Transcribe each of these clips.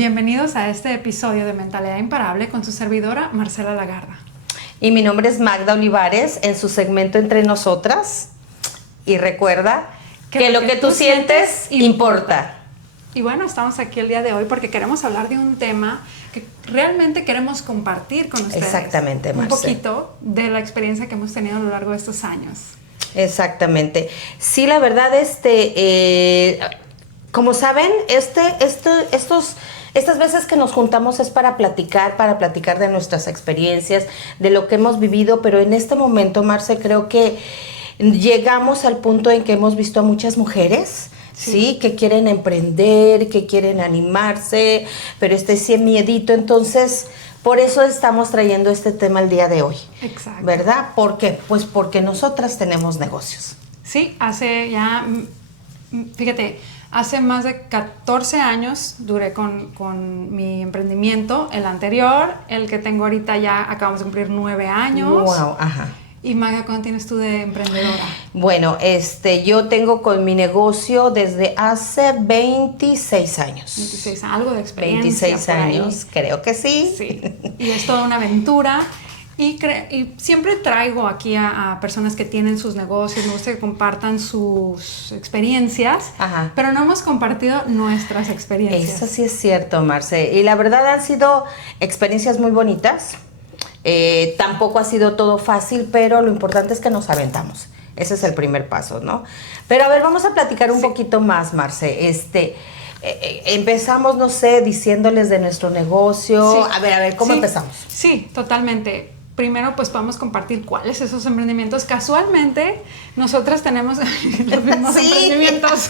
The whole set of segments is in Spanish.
Bienvenidos a este episodio de Mentalidad Imparable con su servidora Marcela Lagarda. Y mi nombre es Magda Olivares en su segmento Entre Nosotras. Y recuerda que lo que tú sientes importa. Y bueno, estamos aquí el día de hoy porque queremos hablar de un tema que realmente queremos compartir con ustedes. Exactamente, Un Marce. poquito de la experiencia que hemos tenido a lo largo de estos años. Exactamente. Sí, la verdad, como saben, estas veces que nos juntamos es para platicar de nuestras experiencias, de lo que hemos vivido, pero en este momento, Marce, creo que llegamos al punto en que hemos visto a muchas mujeres, sí, que quieren emprender, que quieren animarse, pero sí miedito, entonces por eso estamos trayendo este tema el día de hoy. Exacto. ¿Verdad? ¿Por qué? Pues porque nosotras tenemos negocios. Sí, fíjate, hace más de 14 años duré con mi emprendimiento, el anterior, el que tengo ahorita ya acabamos de cumplir 9 años. Wow, ajá. Y Maga, ¿cuánto tienes tú de emprendedora? Bueno, yo tengo con mi negocio desde hace 26 años. 26, algo de experiencia. 26 años, creo que sí. Sí, y es toda una aventura. Y siempre traigo aquí a personas que tienen sus negocios, me gusta que compartan sus experiencias, Ajá. pero no hemos compartido nuestras experiencias. Eso sí es cierto, Marce. Y la verdad han sido experiencias muy bonitas. Tampoco ha sido todo fácil, pero lo importante es que nos aventamos. Ese es el primer paso, ¿no? Pero a ver, vamos a platicar un poquito más, Marce. Empezamos, no sé, diciéndoles de nuestro negocio. Sí. A ver, ¿cómo empezamos? Sí, totalmente. Primero, pues vamos a compartir cuáles esos emprendimientos. Casualmente, nosotras tenemos los mismos emprendimientos.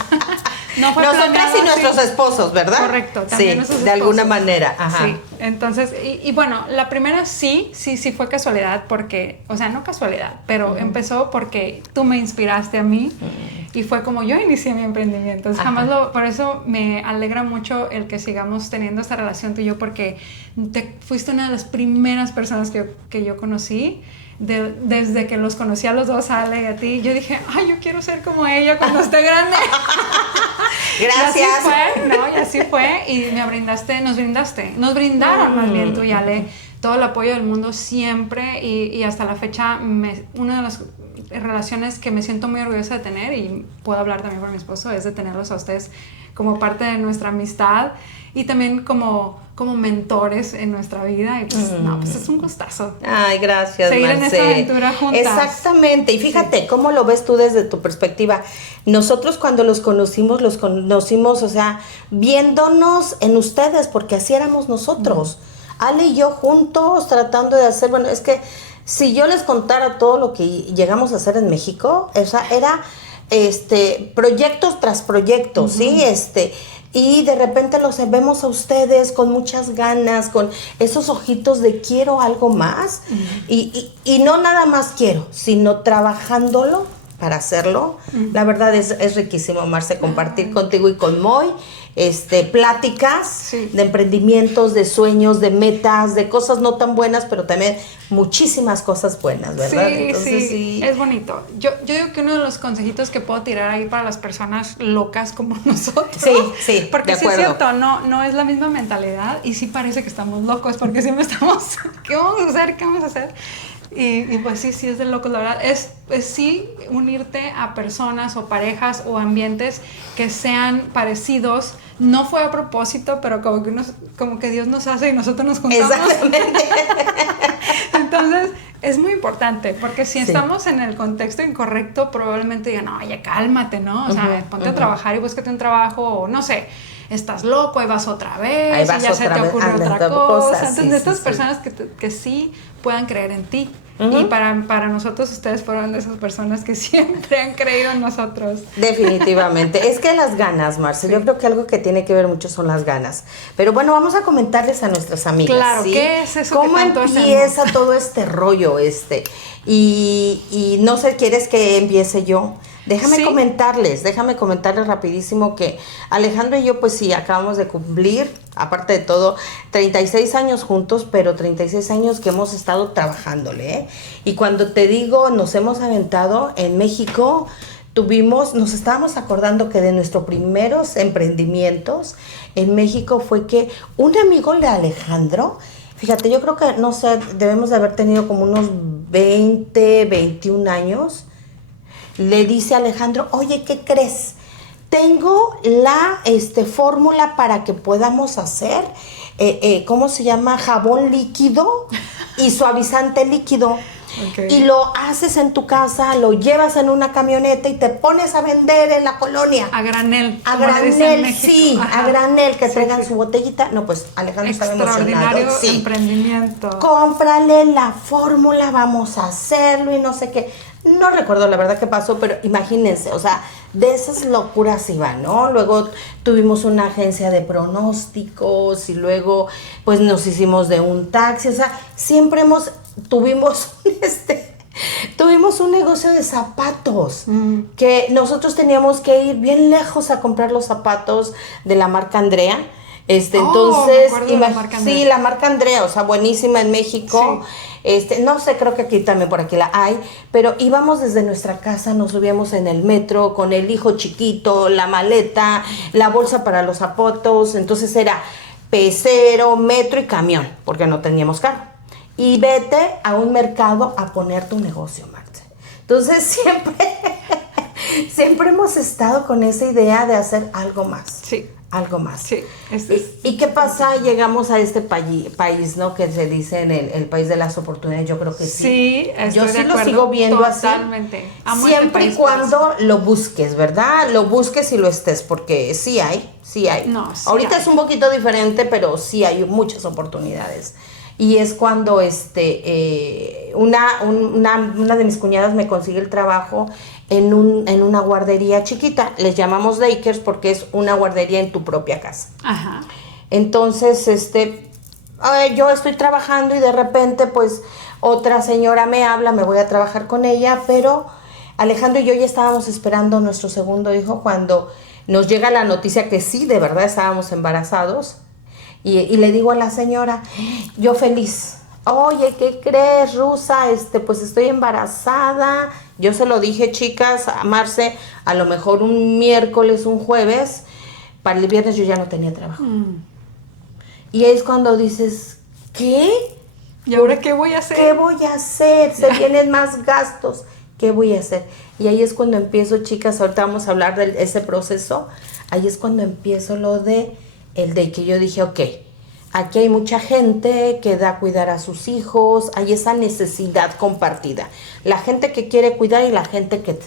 No fue nosotras planeado, y nuestros esposos, ¿verdad? Correcto, también nuestros de esposos. alguna manera. Ajá. Sí, entonces, y bueno, la primera sí fue casualidad porque, o sea, no casualidad, pero empezó porque tú me inspiraste a mí y fue como yo inicié mi emprendimiento. Entonces, por eso me alegra mucho el que sigamos teniendo esta relación tú y yo, porque fuiste una de las primeras personas que yo conocí. Desde que los conocí a los dos, a Ale y a ti, yo dije, ay, yo quiero ser como ella cuando esté grande. Gracias. Y así fue, y nos brindaron más bien tú y Ale todo el apoyo del mundo siempre, y hasta la fecha una de las relaciones que me siento muy orgullosa de tener, y puedo hablar también por mi esposo, es de tenerlos a ustedes como parte de nuestra amistad y también como mentores en nuestra vida, y pues es un gustazo. Ay, gracias, seguir Marce. en esta aventura juntas. Exactamente, y fíjate, ¿cómo lo ves tú desde tu perspectiva? Nosotros cuando los conocimos, o sea, viéndonos en ustedes, porque así éramos nosotros. Ale y yo juntos tratando de hacer, bueno, es que si yo les contara todo lo que llegamos a hacer en México, o sea, era proyectos tras proyectos, ¿sí? Y de repente los vemos a ustedes con muchas ganas, con esos ojitos de quiero algo más, y no nada más quiero, sino trabajándolo para hacerlo. La verdad es riquísimo, Marce, compartir contigo y con Moy pláticas de emprendimientos, de sueños, de metas, de cosas no tan buenas, pero también muchísimas cosas buenas, ¿verdad? Sí, Entonces, sí, es bonito. Yo digo que uno de los consejitos que puedo tirar ahí para las personas locas como nosotros, sí, porque de sí es acuerdo. cierto, no es la misma mentalidad, y sí parece que estamos locos, porque siempre estamos, ¿qué vamos a hacer? ¿Qué vamos a hacer? Y pues sí es de locos, la verdad. Es sí unirte a personas o parejas o ambientes que sean parecidos. No fue a propósito, pero como que Dios nos hace y nosotros nos juntamos. Exactamente. Entonces, es muy importante, porque si estamos en el contexto incorrecto, probablemente digan, no, ya cálmate, ¿no? O sea, ponte a trabajar y búscate un trabajo, o no sé, estás loco, ahí vas otra vez, Ahí vas y ya se te ocurre otra cosa. Entonces, estas personas que sí puedan creer en ti. Y para nosotros, ustedes fueron de esas personas que siempre han creído en nosotros. Definitivamente. Es que las ganas, Marce, yo creo que algo que tiene que ver mucho son las ganas. Pero bueno, vamos a comentarles a nuestras amigas. Claro, ¿sí? ¿qué es eso? ¿Cómo empieza todo este rollo Y no sé, ¿quieres que empiece yo? Déjame comentarles rapidísimo que Alejandro y yo, pues sí, acabamos de cumplir, aparte de todo, 36 años juntos, pero 36 años que hemos estado trabajándole, ¿eh? Y cuando te digo, nos hemos aventado en México, nos estábamos acordando que de nuestros primeros emprendimientos en México fue que un amigo de Alejandro, fíjate, yo creo que, no sé, debemos de haber tenido como unos 20, 21 años, le dice a Alejandro, oye, ¿qué crees? Tengo la fórmula para que podamos hacer, ¿cómo se llama? Jabón líquido y suavizante líquido. Okay. Y lo haces en tu casa, lo llevas en una camioneta y te pones a vender en la colonia. A granel. A granel, sí, ajá, a granel, que traigan su botellita. No, pues Alejandro está emocionado. Extraordinario emprendimiento. Cómprale la fórmula, vamos a hacerlo y no sé qué. No recuerdo la verdad qué pasó, pero imagínense, o sea, de esas locuras iban, ¿no? Luego tuvimos una agencia de pronósticos y luego pues nos hicimos de un taxi, o sea, siempre tuvimos un negocio de zapatos, que nosotros teníamos que ir bien lejos a comprar los zapatos de la marca Andrea. Entonces, sí, la marca Andrea, o sea, buenísima en México. Sí. No sé, creo que aquí también por aquí la hay, pero íbamos desde nuestra casa, nos subíamos en el metro con el hijo chiquito, la maleta, la bolsa para los zapatos, entonces era pecero, metro y camión, porque no teníamos carro. Y vete a un mercado a poner tu negocio, Marce. Entonces siempre hemos estado con esa idea de hacer algo más. Sí. Algo más. Sí. ¿Y qué pasa? Llegamos a este país, ¿no? Que se dice en el país de las oportunidades. Yo creo que sí. Sí, yo sí lo sigo viendo totalmente. Así. Siempre y cuando lo busques, ¿verdad? Lo busques y lo estés, porque sí hay. No, sí ahorita hay. Es un poquito diferente, pero sí hay muchas oportunidades. Y es cuando una de mis cuñadas me consigue el trabajo en una guardería chiquita. Les llamamos daycares porque es una guardería en tu propia casa. Ajá. Entonces, yo estoy trabajando y de repente, pues, otra señora me habla, me voy a trabajar con ella, pero Alejandro y yo ya estábamos esperando nuestro segundo hijo cuando nos llega la noticia que sí, de verdad estábamos embarazados. Y le digo a la señora, yo feliz, oye, ¿qué crees, Rusa? Pues estoy embarazada. Yo se lo dije, chicas, a Marce, a lo mejor un miércoles, un jueves, para el viernes yo ya no tenía trabajo. Y es cuando dices, ¿qué? ¿Y ahora qué voy a hacer? ¿Qué voy a hacer? Se vienen más gastos. ¿Qué voy a hacer? Y ahí es cuando empiezo, chicas, ahorita vamos a hablar de ese proceso. Ahí es cuando empiezo lo de que yo dije, ok, aquí hay mucha gente que da a cuidar a sus hijos, hay esa necesidad compartida. La gente que quiere cuidar y la gente que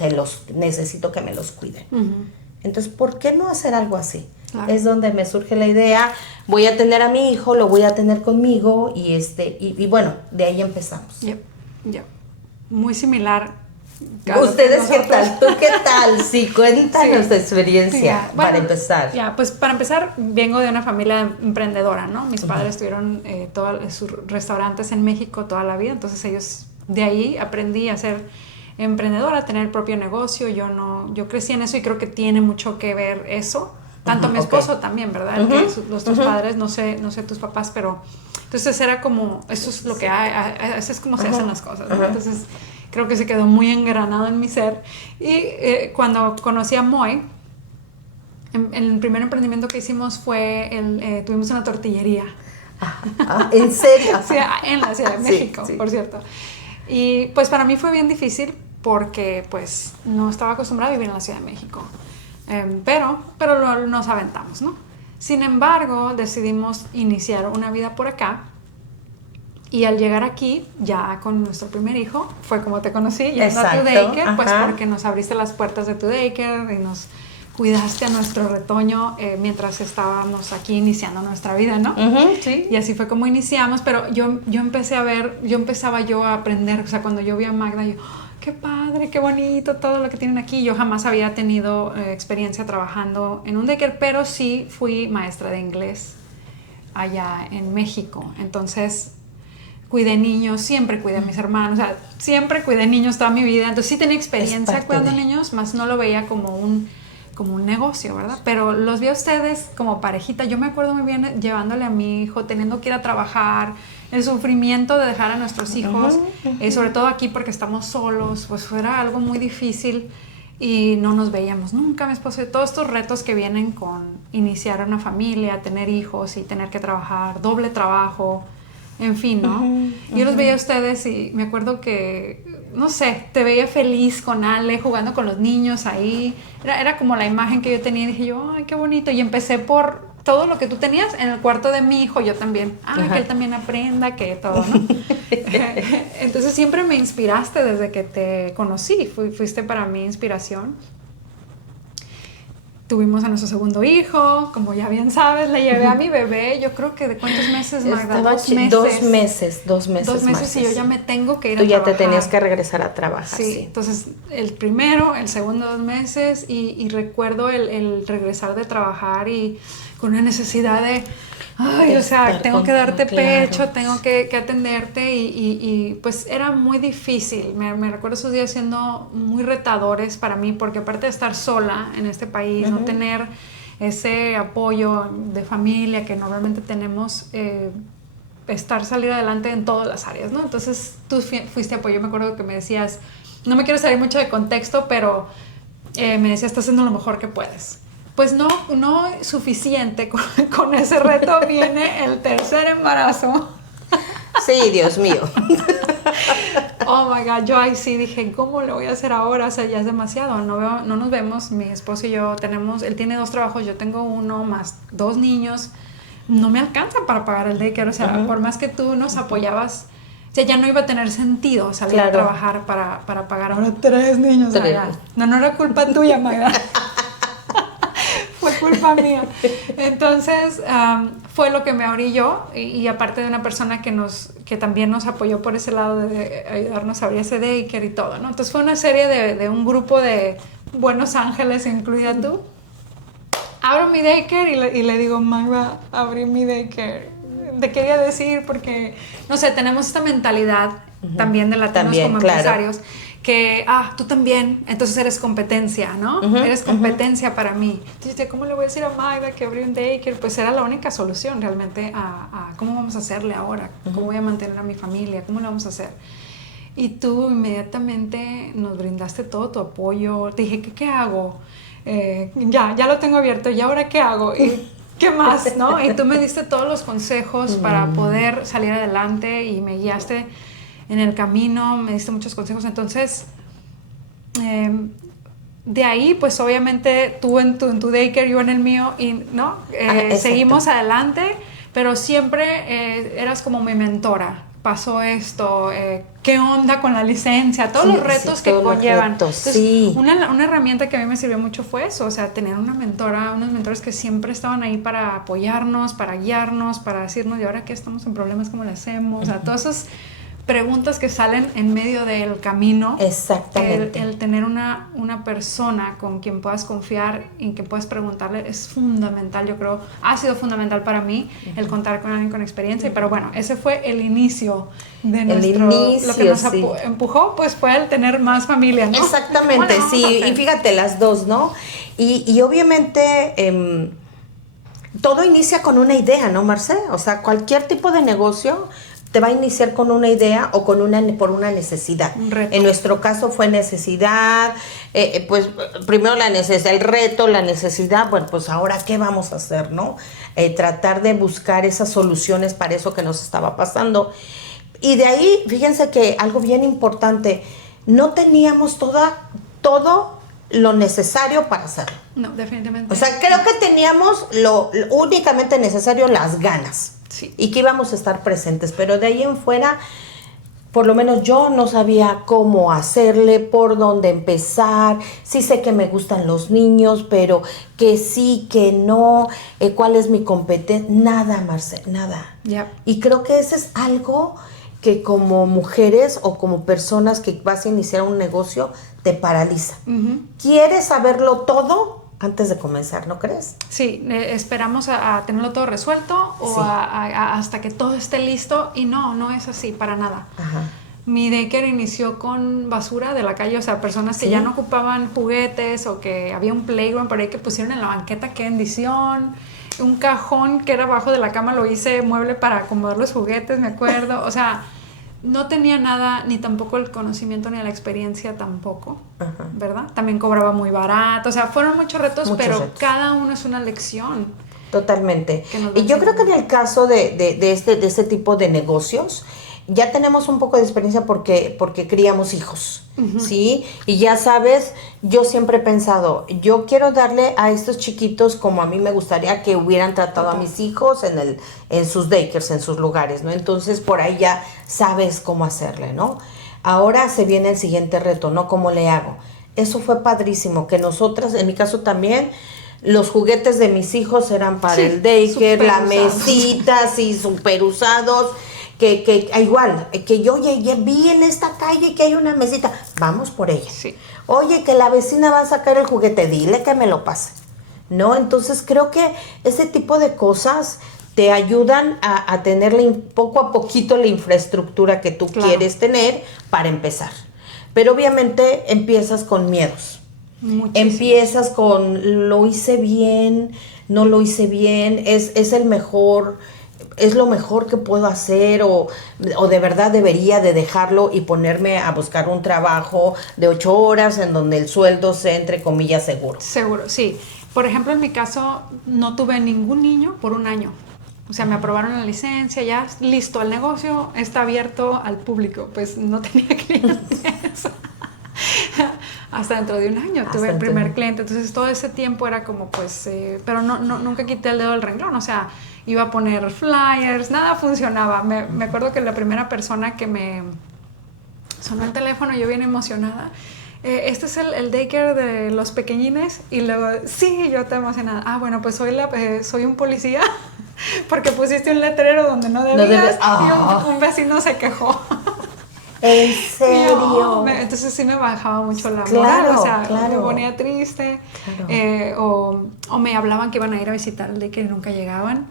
necesito que me los cuiden. Uh-huh. Entonces, ¿por qué no hacer algo así? Claro. Es donde me surge la idea, voy a tener a mi hijo, lo voy a tener conmigo y bueno, de ahí empezamos. Yep. Muy similar. ¿Ustedes qué tal? ¿Tú qué tal? Sí, cuéntanos tu experiencia para empezar. Pues para empezar, vengo de una familia emprendedora, ¿no? Mis padres tuvieron todos sus restaurantes en México toda la vida, entonces ellos, de ahí aprendí a ser emprendedora, a tener propio negocio. Yo crecí en eso y creo que tiene mucho que ver eso. Tanto mi esposo también, ¿verdad? Nuestros padres, no sé tus papás, pero entonces era como, eso es lo que hay, eso es como se hacen las cosas, ¿no? Entonces creo que se quedó muy engranado en mi ser. Y cuando conocí a Moy, el primer emprendimiento que hicimos fue, tuvimos una tortillería. ¿En serio? Sí, en la Ciudad de México, sí. Por cierto. Y pues para mí fue bien difícil porque pues no estaba acostumbrada a vivir en la Ciudad de México. Pero nos aventamos, ¿no? Sin embargo, decidimos iniciar una vida por acá. Y al llegar aquí, ya con nuestro primer hijo, fue como te conocí, yendo a tu daycare, pues porque nos abriste las puertas de tu daycare y nos cuidaste a nuestro retoño mientras estábamos aquí iniciando nuestra vida, ¿no? Sí. Y así fue como iniciamos, pero yo empezaba a aprender, o sea, cuando yo vi a Magda, yo, qué padre, qué bonito todo lo que tienen aquí. Yo jamás había tenido experiencia trabajando en un daycare, pero sí fui maestra de inglés allá en México, entonces cuidé niños, siempre cuidé a mis hermanos, o sea, siempre cuidé niños toda mi vida, entonces sí tenía experiencia cuidando niños, más no lo veía como un negocio, ¿verdad? Pero los vi a ustedes como parejita. Yo me acuerdo muy bien llevándole a mi hijo, teniendo que ir a trabajar, el sufrimiento de dejar a nuestros hijos, sobre todo aquí porque estamos solos, pues era algo muy difícil. y no nos veíamos nunca, mi esposo, y todos estos retos que vienen con iniciar una familia, tener hijos y tener que trabajar, doble trabajo, en fin, ¿no? Yo los veía a ustedes y me acuerdo que, no sé, te veía feliz con Ale, jugando con los niños ahí. Era como la imagen que yo tenía y dije yo, ay, qué bonito. Y empecé por todo lo que tú tenías en el cuarto de mi hijo, yo también. Que él también aprenda, que todo, ¿no? Entonces siempre me inspiraste desde que te conocí. Fuiste para mí inspiración. Tuvimos a nuestro segundo hijo, como ya bien sabes, le llevé a mi bebé, yo creo que ¿de cuántos meses, Magda? 2 meses. 2 meses. 2 meses y yo ya me tengo que ir Tú a trabajar. Tú ya te tenías que regresar a trabajar. Sí, entonces el primero, el segundo 2 meses y recuerdo el regresar de trabajar y con una necesidad de... Ay, o sea, tengo que darte pecho, tengo que atenderte y pues era muy difícil. Me recuerdo esos días siendo muy retadores para mí porque aparte de estar sola en este país, no tener ese apoyo de familia que normalmente tenemos, salir adelante en todas las áreas, ¿no? Entonces tú fuiste apoyo. Me acuerdo que me decías, no me quiero salir mucho de contexto, pero me decías, estás haciendo lo mejor que puedes. Pues no suficiente, con ese reto viene el tercer embarazo. Sí, Dios mío. Oh my God, yo ahí sí dije, ¿cómo lo voy a hacer ahora? O sea, ya es demasiado, no nos vemos, mi esposo y yo él tiene 2 trabajos, yo tengo 1, más 2 niños, no me alcanza para pagar el daycare, o sea, por más que tú nos apoyabas, o sea, ya no iba a tener sentido salir a trabajar para pagar ahora 3 niños. No era culpa tuya, Magda. Fue culpa mía. Entonces, fue lo que me abrí yo y aparte de una persona que también nos apoyó por ese lado de ayudarnos a abrir ese daycare y todo, ¿no? Entonces fue una serie de un grupo de buenos ángeles, incluida tú. Abro mi daycare y le digo, Magda, abrí mi daycare. Te quería decir porque, no sé, tenemos esta mentalidad también de latinos como empresarios, que, tú también, entonces eres competencia, ¿no? Eres competencia para mí. Entonces, ¿cómo le voy a decir a Magda que abrí un daycare? Pues era la única solución realmente a cómo vamos a hacerle ahora, cómo voy a mantener a mi familia, cómo lo vamos a hacer. Y tú inmediatamente nos brindaste todo tu apoyo. Te dije, ¿qué hago? Ya lo tengo abierto, ¿y ahora qué hago? Y ¿qué más, no? Y tú me diste todos los consejos para poder salir adelante y me guiaste en el camino, me diste muchos consejos. Entonces, de ahí, pues obviamente tú en tu daycare, yo en el mío, y ¿no? Seguimos adelante, pero siempre eras como mi mentora. Pasó esto, ¿qué onda con la licencia? Todos los retos que conllevan. Entonces, una herramienta que a mí me sirvió mucho fue eso, o sea, tener una mentora, unos mentores que siempre estaban ahí para apoyarnos, para guiarnos, para decirnos, y ahora que estamos en problemas, ¿cómo le hacemos? O sea, todas esas preguntas que salen en medio del camino. Exactamente. El tener una persona con quien puedas confiar y que puedas preguntarle es fundamental, yo creo. Ha sido fundamental para mí el contar con alguien con experiencia. Pero bueno, ese fue el inicio de lo que nos empujó, pues fue el tener más familia, ¿no? Exactamente, sí. Y fíjate, las dos, ¿no? Y obviamente todo inicia con una idea, ¿no, Marce? O sea, cualquier tipo de negocio te va a iniciar con una idea o por una necesidad. Un reto. En nuestro caso fue necesidad, pues primero el reto, la necesidad, bueno, pues ahora ¿qué vamos a hacer, no? Tratar de buscar esas soluciones para eso que nos estaba pasando. Y de ahí, fíjense que algo bien importante, no teníamos todo lo necesario para hacerlo. No, definitivamente. O sea, creo que teníamos lo únicamente necesario, las ganas. Sí. Y que íbamos a estar presentes, pero de ahí en fuera, por lo menos yo no sabía cómo hacerle, por dónde empezar. Sí sé que me gustan los niños, pero que sí, que no, cuál es mi competencia, nada, Marce, nada. Yep. Y creo que ese es algo que como mujeres o como personas que vas a iniciar un negocio, te paraliza. ¿Quieres saberlo todo antes de comenzar, no crees? Sí, esperamos a tenerlo todo resuelto o hasta que todo esté listo y no es así para nada. Mi daycare inició con basura de la calle, o sea, personas que ya no ocupaban juguetes o que había un playground por ahí que pusieron en la banqueta, qué bendición. Un cajón que era abajo de la cama lo hice mueble para acomodar los juguetes, me acuerdo. O sea, no tenía nada, ni tampoco el conocimiento ni la experiencia tampoco, Ajá. ¿verdad? También cobraba muy barato, o sea, fueron muchos retos, pero retos. cada uno es una lección. Totalmente. Que nos Y yo va creo que en el caso de este tipo de negocios, ya tenemos un poco de experiencia porque criamos hijos, ¿sí? Y ya sabes, yo siempre he pensado, yo quiero darle a estos chiquitos como a mí me gustaría que hubieran tratado a mis hijos en sus daycares, en sus lugares, ¿no? Entonces por ahí ya sabes cómo hacerle, ¿no? Ahora se viene el siguiente reto, ¿no? ¿Cómo le hago? Eso fue padrísimo, que nosotras, en mi caso también, los juguetes de mis hijos eran para el daycare, la mesita, sí, súper usados. Que igual, que yo llegué, vi en esta calle que hay una mesita, vamos por ella. Sí. Oye, que la vecina va a sacar el juguete, dile que me lo pase. ¿No? Entonces creo que ese tipo de cosas te ayudan a tener poco a poquito la infraestructura que tú quieres tener para empezar. Pero obviamente empiezas con miedos. Muchísimo. Empiezas con, lo hice bien, no lo hice bien, es el mejor... ¿Es lo mejor que puedo hacer o de verdad debería de dejarlo y ponerme a buscar un trabajo de 8 horas en donde el sueldo sea, entre comillas, seguro? Seguro, sí. Por ejemplo, en mi caso, no tuve ningún niño por 1 año. O sea, me aprobaron la licencia, ya listo, el negocio está abierto al público. Pues no tenía clientes. Hasta dentro de 1 año tuve el primer cliente. Entonces, todo ese tiempo era como, pues, pero nunca quité el dedo del renglón. O sea, iba a poner flyers, nada funcionaba. Me acuerdo que la primera persona que me sonó el teléfono, yo bien emocionada, este es el daycare de los pequeñines, y luego, sí, yo estaba emocionada. Ah, bueno, pues soy un policía, porque pusiste un letrero donde no debías, y un vecino se quejó. ¿En serio? Entonces sí me bajaba mucho la moral, o sea, me ponía triste, o me hablaban que iban a ir a visitar el daycare y nunca llegaban,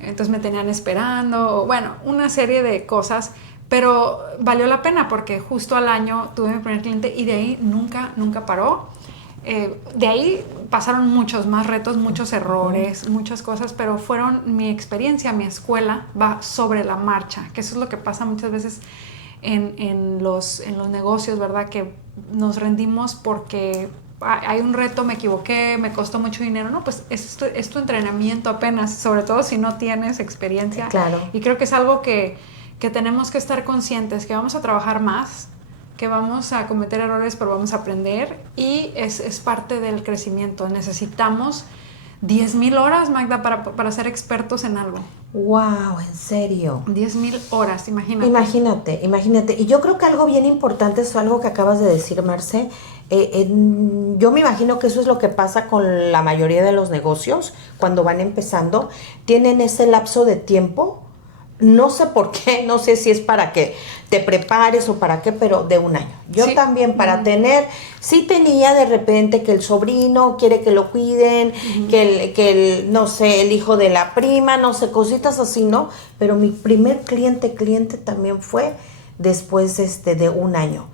entonces me tenían esperando, bueno, una serie de cosas, pero valió la pena porque justo al año tuve mi primer cliente y de ahí nunca paró. De ahí pasaron muchos más retos, muchos errores, muchas cosas, pero fueron mi experiencia, mi escuela va sobre la marcha, que eso es lo que pasa muchas veces en los negocios, ¿verdad? Que nos rendimos porque hay un reto, me equivoqué, me costó mucho dinero. No, pues es tu entrenamiento apenas, sobre todo si no tienes experiencia. Claro. Y creo que es algo que tenemos que estar conscientes, que vamos a trabajar más, que vamos a cometer errores, pero vamos a aprender, y es parte del crecimiento. Necesitamos 10,000 horas, Magda, para ser expertos en algo. ¡Wow! ¿En serio? 10,000 horas, imagínate. Imagínate. Y yo creo que algo bien importante es algo que acabas de decir, Marce. Yo me imagino que eso es lo que pasa con la mayoría de los negocios cuando van empezando. Tienen ese lapso de tiempo. No sé por qué, no sé si es para que te prepares o para qué, pero de 1 año. Yo también para tener, sí tenía de repente que el sobrino quiere que lo cuiden, que el, no sé, el hijo de la prima, no sé, cositas así, ¿no? Pero mi primer cliente también fue después de 1 año.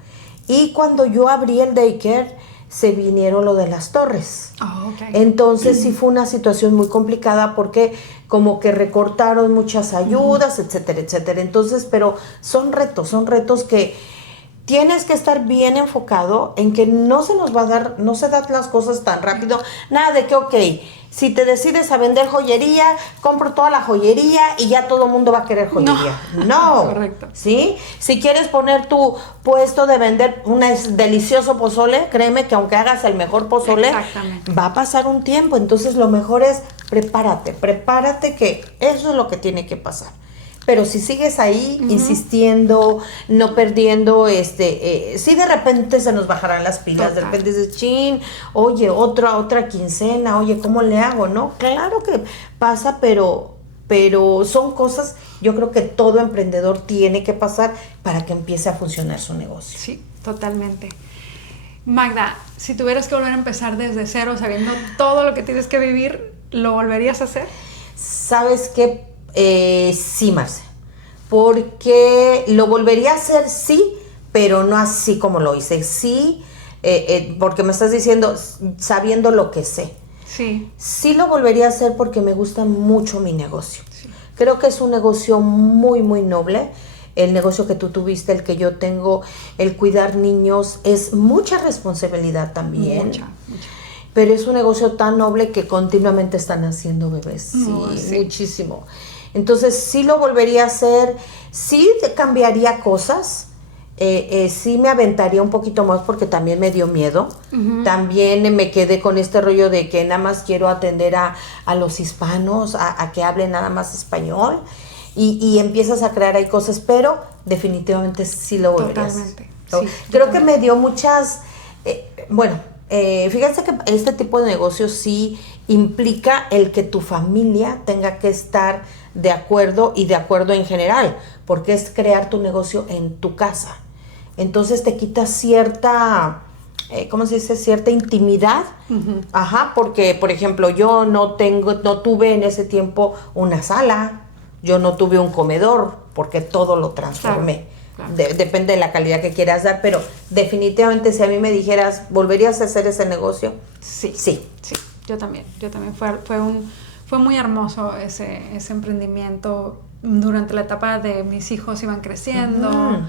Y cuando yo abrí el daycare, se vinieron lo de las torres. Okay. Entonces sí fue una situación muy complicada porque como que recortaron muchas ayudas, etcétera. Entonces, pero son retos que tienes que estar bien enfocado en que no se nos va a dar, no se dan las cosas tan rápido. Nada de que, si te decides a vender joyería, compro toda la joyería y ya todo el mundo va a querer joyería. No. Correcto. ¿Sí? Si quieres poner tu puesto de vender un delicioso pozole, créeme que aunque hagas el mejor pozole, va a pasar un tiempo. Entonces lo mejor es prepárate que eso es lo que tiene que pasar. Pero si sigues ahí insistiendo, no perdiendo, si de repente se nos bajarán las pilas, de repente dices, chin, oye, otra quincena, oye, ¿cómo le hago? No, claro que pasa, pero son cosas, yo creo que todo emprendedor tiene que pasar para que empiece a funcionar su negocio. Sí, totalmente. Magda, si tuvieras que volver a empezar desde cero, sabiendo todo lo que tienes que vivir, ¿lo volverías a hacer? ¿Sabes qué? Sí, Marce, porque lo volvería a hacer, sí, pero no así como lo hice, sí, porque me estás diciendo, sabiendo lo que sé. Sí lo volvería a hacer porque me gusta mucho mi negocio. Creo que es un negocio muy, muy noble. el negocio que tú tuviste, el que yo tengo, el cuidar niños, es mucha responsabilidad también. Mucha. Pero es un negocio tan noble que continuamente están haciendo bebés. Sí. Muchísimo. Entonces, sí lo volvería a hacer, sí cambiaría cosas, sí me aventaría un poquito más porque también me dio miedo. También me quedé con este rollo de que nada más quiero atender a los hispanos, a que hablen nada más español. Y empiezas a crear ahí cosas, pero definitivamente sí lo volvería a hacer. Totalmente. Creo que me dio muchas... fíjense que este tipo de negocio sí implica el que tu familia tenga que estar de acuerdo y de acuerdo en general, porque es crear tu negocio en tu casa. Entonces te quita cierta, ¿cómo se dice? Cierta intimidad. Ajá, porque por ejemplo yo no tuve en ese tiempo una sala, yo no tuve un comedor, porque todo lo transformé. Claro. Depende de la calidad que quieras dar, pero definitivamente si a mí me dijeras, ¿volverías a hacer ese negocio? Sí, yo también. Fue muy hermoso ese emprendimiento. Durante la etapa de mis hijos iban creciendo,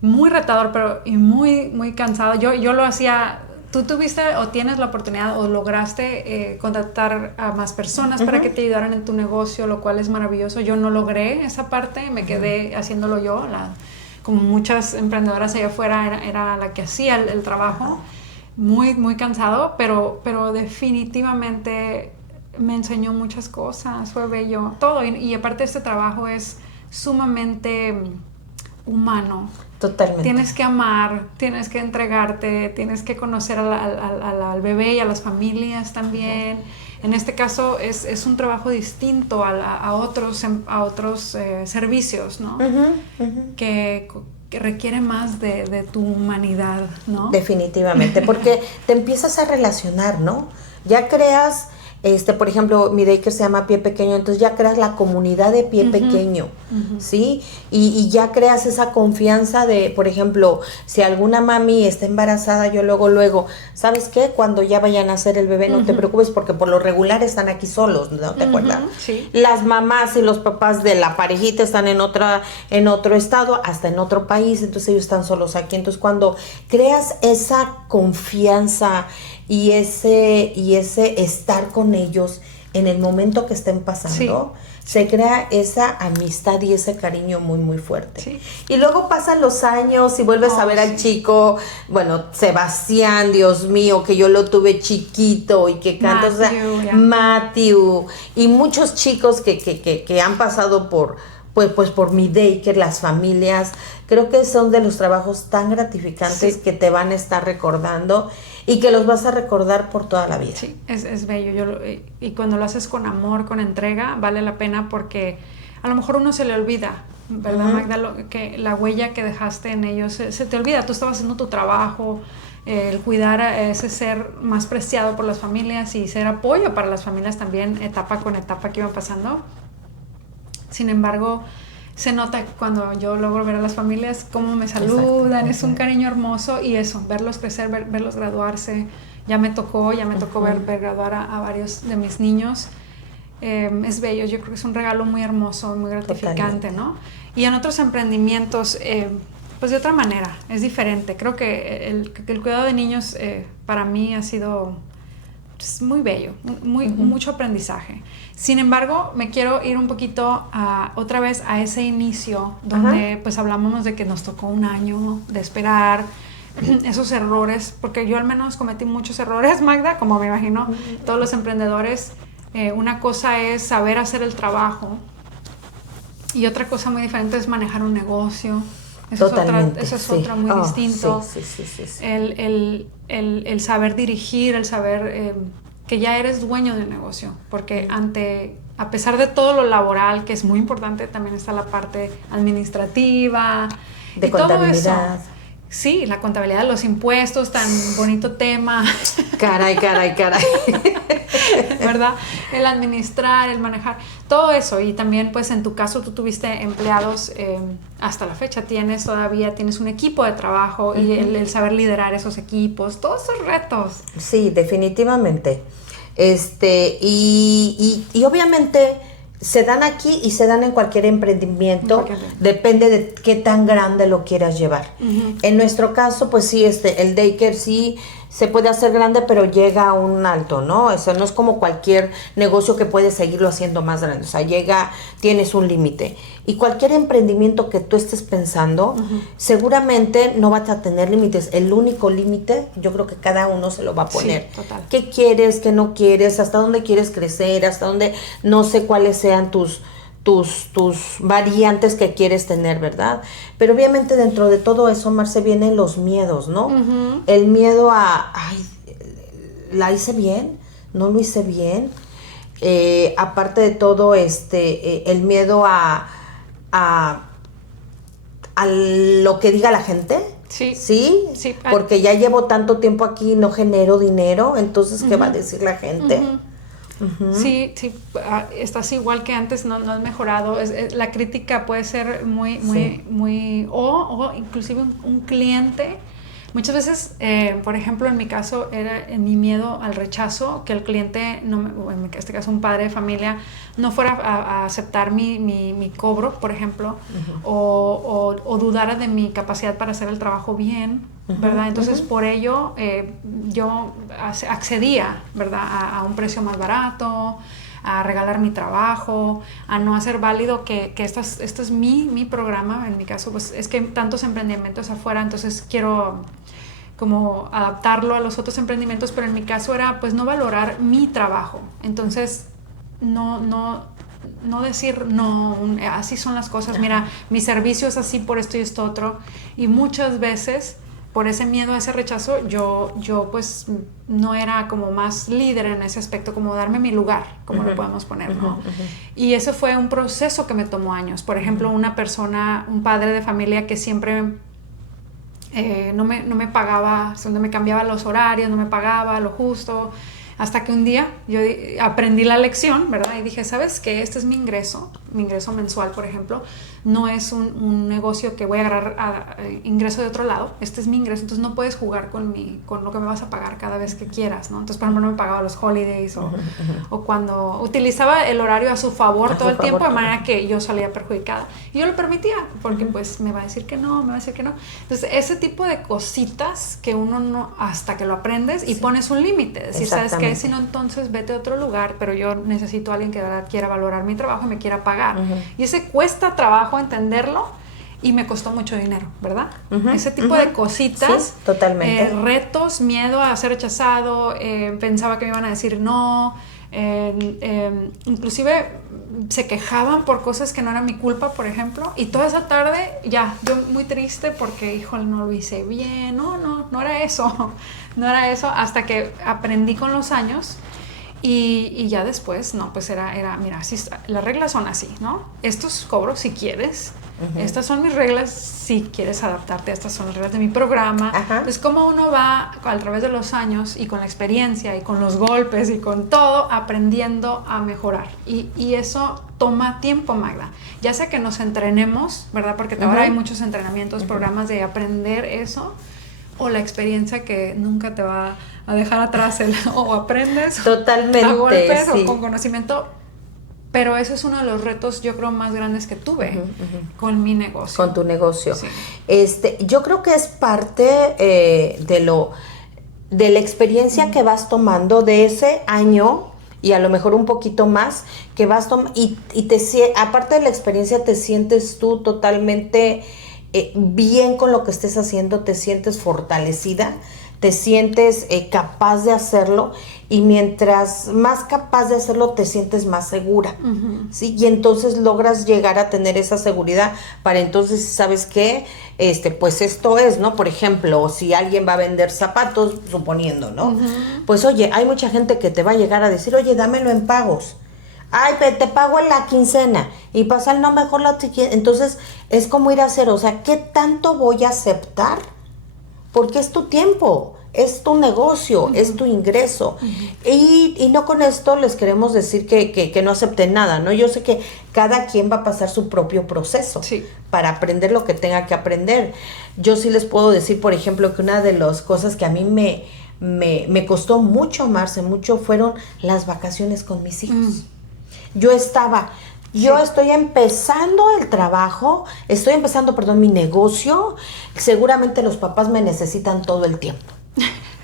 muy retador, pero y muy, muy cansado. Yo lo hacía. Tú tuviste o tienes la oportunidad o lograste contactar a más personas para que te ayudaran en tu negocio, lo cual es maravilloso. Yo no logré esa parte, me quedé haciéndolo yo. Como muchas emprendedoras allá afuera, era la que hacía el trabajo. Muy, muy cansado, pero definitivamente me enseñó muchas cosas, fue bello, todo. Y aparte este trabajo es sumamente humano. Totalmente. Tienes que amar, tienes que entregarte, tienes que conocer al bebé y a las familias también. En este caso es un trabajo distinto a otros servicios, ¿no? Que requiere más de tu humanidad, ¿no? Definitivamente, porque te empiezas a relacionar, ¿no? Ya creas, por ejemplo, mi daycare se llama Pie Pequeño, entonces ya creas la comunidad de Pie Pequeño, ¿sí? Y ya creas esa confianza de, por ejemplo, si alguna mami está embarazada, yo luego, ¿sabes qué? Cuando ya vayan a nacer el bebé, no te preocupes porque por lo regular están aquí solos, ¿no te acuerdas? Sí. Las mamás y los papás de la parejita están en otro estado, hasta en otro país, entonces ellos están solos aquí. Entonces cuando creas esa confianza y ese estar con ellos en el momento que estén pasando, se crea esa amistad y ese cariño muy, muy fuerte. Sí. Y luego pasan los años y vuelves a ver al chico, bueno, Sebastián, Dios mío, que yo lo tuve chiquito y que canta, Matthew, y muchos chicos que han pasado por mi daycare, las familias, creo que son de los trabajos tan gratificantes que te van a estar recordando y que los vas a recordar por toda la vida. Sí, es bello. Y cuando lo haces con amor, con entrega, vale la pena porque a lo mejor uno se le olvida, ¿verdad, Magda? Que la huella que dejaste en ellos se te olvida. Tú estabas haciendo tu trabajo, el cuidar a ese ser más preciado por las familias y ser apoyo para las familias también, etapa con etapa que iban pasando. Sin embargo, se nota cuando yo logro ver a las familias cómo me saludan, es un cariño hermoso y eso, verlos crecer, verlos graduarse. Ya me tocó ver graduar a varios de mis niños. Es bello, yo creo que es un regalo muy hermoso, muy gratificante, ¿no? Y en otros emprendimientos, pues de otra manera, es diferente. Creo que el cuidado de niños para mí ha sido muy bello, mucho aprendizaje. Sin embargo, me quiero ir un poquito otra vez a ese inicio donde pues hablábamos de que nos tocó un año de esperar, esos errores, porque yo al menos cometí muchos errores, Magda, como me imagino todos los emprendedores. Una cosa es saber hacer el trabajo y otra cosa muy diferente es manejar un negocio. Eso es otra muy distinto. Sí. El saber dirigir, el saber que ya eres dueño del negocio, porque a pesar de todo lo laboral, que es muy importante, también está la parte administrativa, de contabilidad. Todo eso. Sí, la contabilidad, los impuestos, tan bonito tema. Caray. ¿Verdad? El administrar, el manejar, todo eso. Y también, pues, en tu caso, tú tuviste empleados hasta la fecha. Tienes un equipo de trabajo y el saber liderar esos equipos, todos esos retos. Sí, definitivamente. Y obviamente se dan aquí y se dan en cualquier emprendimiento, depende de qué tan grande lo quieras llevar. En nuestro caso, pues sí, el daycare sí se puede hacer grande, pero llega a un alto, ¿no? O sea, no es como cualquier negocio que puedes seguirlo haciendo más grande, o sea, tienes un límite. Y cualquier emprendimiento que tú estés pensando, seguramente no vas a tener límites. El único límite, yo creo que cada uno se lo va a poner. Sí, total. ¿Qué quieres, qué no quieres? ¿Hasta dónde quieres crecer? ¿Hasta dónde? No sé cuáles sean tus variantes que quieres tener, ¿verdad? Pero obviamente dentro de todo eso, Marce, vienen los miedos, ¿no? El miedo a, ay, ¿la hice bien? ¿No lo hice bien? Aparte de todo, el miedo a lo que diga la gente. Sí. ¿Sí? Sí. Porque ya llevo tanto tiempo aquí y no genero dinero, entonces, ¿qué va a decir la gente? Sí, estás igual que antes, no has mejorado. La crítica puede ser muy, o inclusive un cliente. Muchas veces, por ejemplo, en mi caso, era mi miedo al rechazo, que el cliente, en este caso un padre de familia, no fuera a aceptar mi cobro, por ejemplo, o dudara de mi capacidad para hacer el trabajo bien, ¿verdad? Entonces, por ello, yo accedía, ¿verdad?, a un precio más barato, a regalar mi trabajo, a no hacer válido que esto es mi programa. En mi caso, pues es que hay tantos emprendimientos afuera, entonces quiero como adaptarlo a los otros emprendimientos, pero en mi caso era pues no valorar mi trabajo. Entonces no decir no, así son las cosas, mira, mi servicio es así por esto y esto otro. Y muchas veces por ese miedo a ese rechazo yo pues no era como más líder en ese aspecto, como darme mi lugar, como lo podemos poner, ¿no? Y eso fue un proceso que me tomó años. Por ejemplo, una persona, un padre de familia que siempre no me pagaba, donde me cambiaba los horarios, no me pagaba lo justo, hasta que un día yo aprendí la lección, ¿verdad? Y dije, ¿sabes qué? Este es mi ingreso mensual, por ejemplo. No es un negocio que voy a agarrar ingreso de otro lado. Este es mi ingreso, entonces no puedes jugar con lo que me vas a pagar cada vez que quieras, ¿no? Entonces, por ejemplo, no me pagaba los holidays o cuando utilizaba el horario a su favor todo el tiempo, de manera que yo salía perjudicada. Y yo lo permitía, porque pues me va a decir que no, Entonces, ese tipo de cositas que uno no, hasta que lo aprendes y pones un límite. Decir, ¿sabes qué? Si no, entonces vete a otro lugar, pero yo necesito a alguien que de verdad quiera valorar mi trabajo y me quiera pagar. Y ese cuesta trabajo entenderlo y me costó mucho dinero, ¿verdad? Ese tipo de cositas, sí, totalmente. Retos, miedo a ser rechazado, pensaba que me iban a decir no, inclusive se quejaban por cosas que no eran mi culpa, por ejemplo, y toda esa tarde ya, yo muy triste porque, híjole, no lo hice bien, no era eso, hasta que aprendí con los años. Y ya después, no, pues era mira, así, las reglas son así, ¿no? Estos cobros si quieres, estas son mis reglas si quieres adaptarte, estas son las reglas de mi programa. Entonces, como uno va a través de los años y con la experiencia y con los golpes y con todo, aprendiendo a mejorar. Y eso toma tiempo, Magda. Ya sea que nos entrenemos, ¿verdad? Porque ahora hay muchos entrenamientos, programas de aprender eso, o la experiencia que nunca te va a dejar atrás, o aprendes totalmente, a golpes sí, o con conocimiento, pero eso es uno de los retos, yo creo, más grandes que tuve con mi negocio. Con tu negocio. Sí. Yo creo que es parte de la experiencia que vas tomando de ese año y a lo mejor un poquito más que vas tomando y aparte de la experiencia te sientes tú totalmente bien con lo que estés haciendo, te sientes fortalecida, te sientes capaz de hacerlo y mientras más capaz de hacerlo te sientes más segura, ¿sí? Y entonces logras llegar a tener esa seguridad para entonces, ¿sabes qué? Pues esto es, ¿no? Por ejemplo, si alguien va a vender zapatos, suponiendo, ¿no? Pues oye, hay mucha gente que te va a llegar a decir, oye, dámelo en pagos. Ay, te pago en la quincena y pasa el no mejor la siguiente. Entonces es como ir a hacer, o sea, ¿qué tanto voy a aceptar? Porque es tu tiempo, es tu negocio, es tu ingreso. Y no con esto les queremos decir que no acepten nada, ¿no? Yo sé que cada quien va a pasar su propio proceso para aprender lo que tenga que aprender. Yo sí les puedo decir, por ejemplo, que una de las cosas que a mí me costó mucho, Marce, mucho fueron las vacaciones con mis hijos. Yo estaba Yo estoy empezando el trabajo, perdón, mi negocio. Seguramente los papás me necesitan todo el tiempo.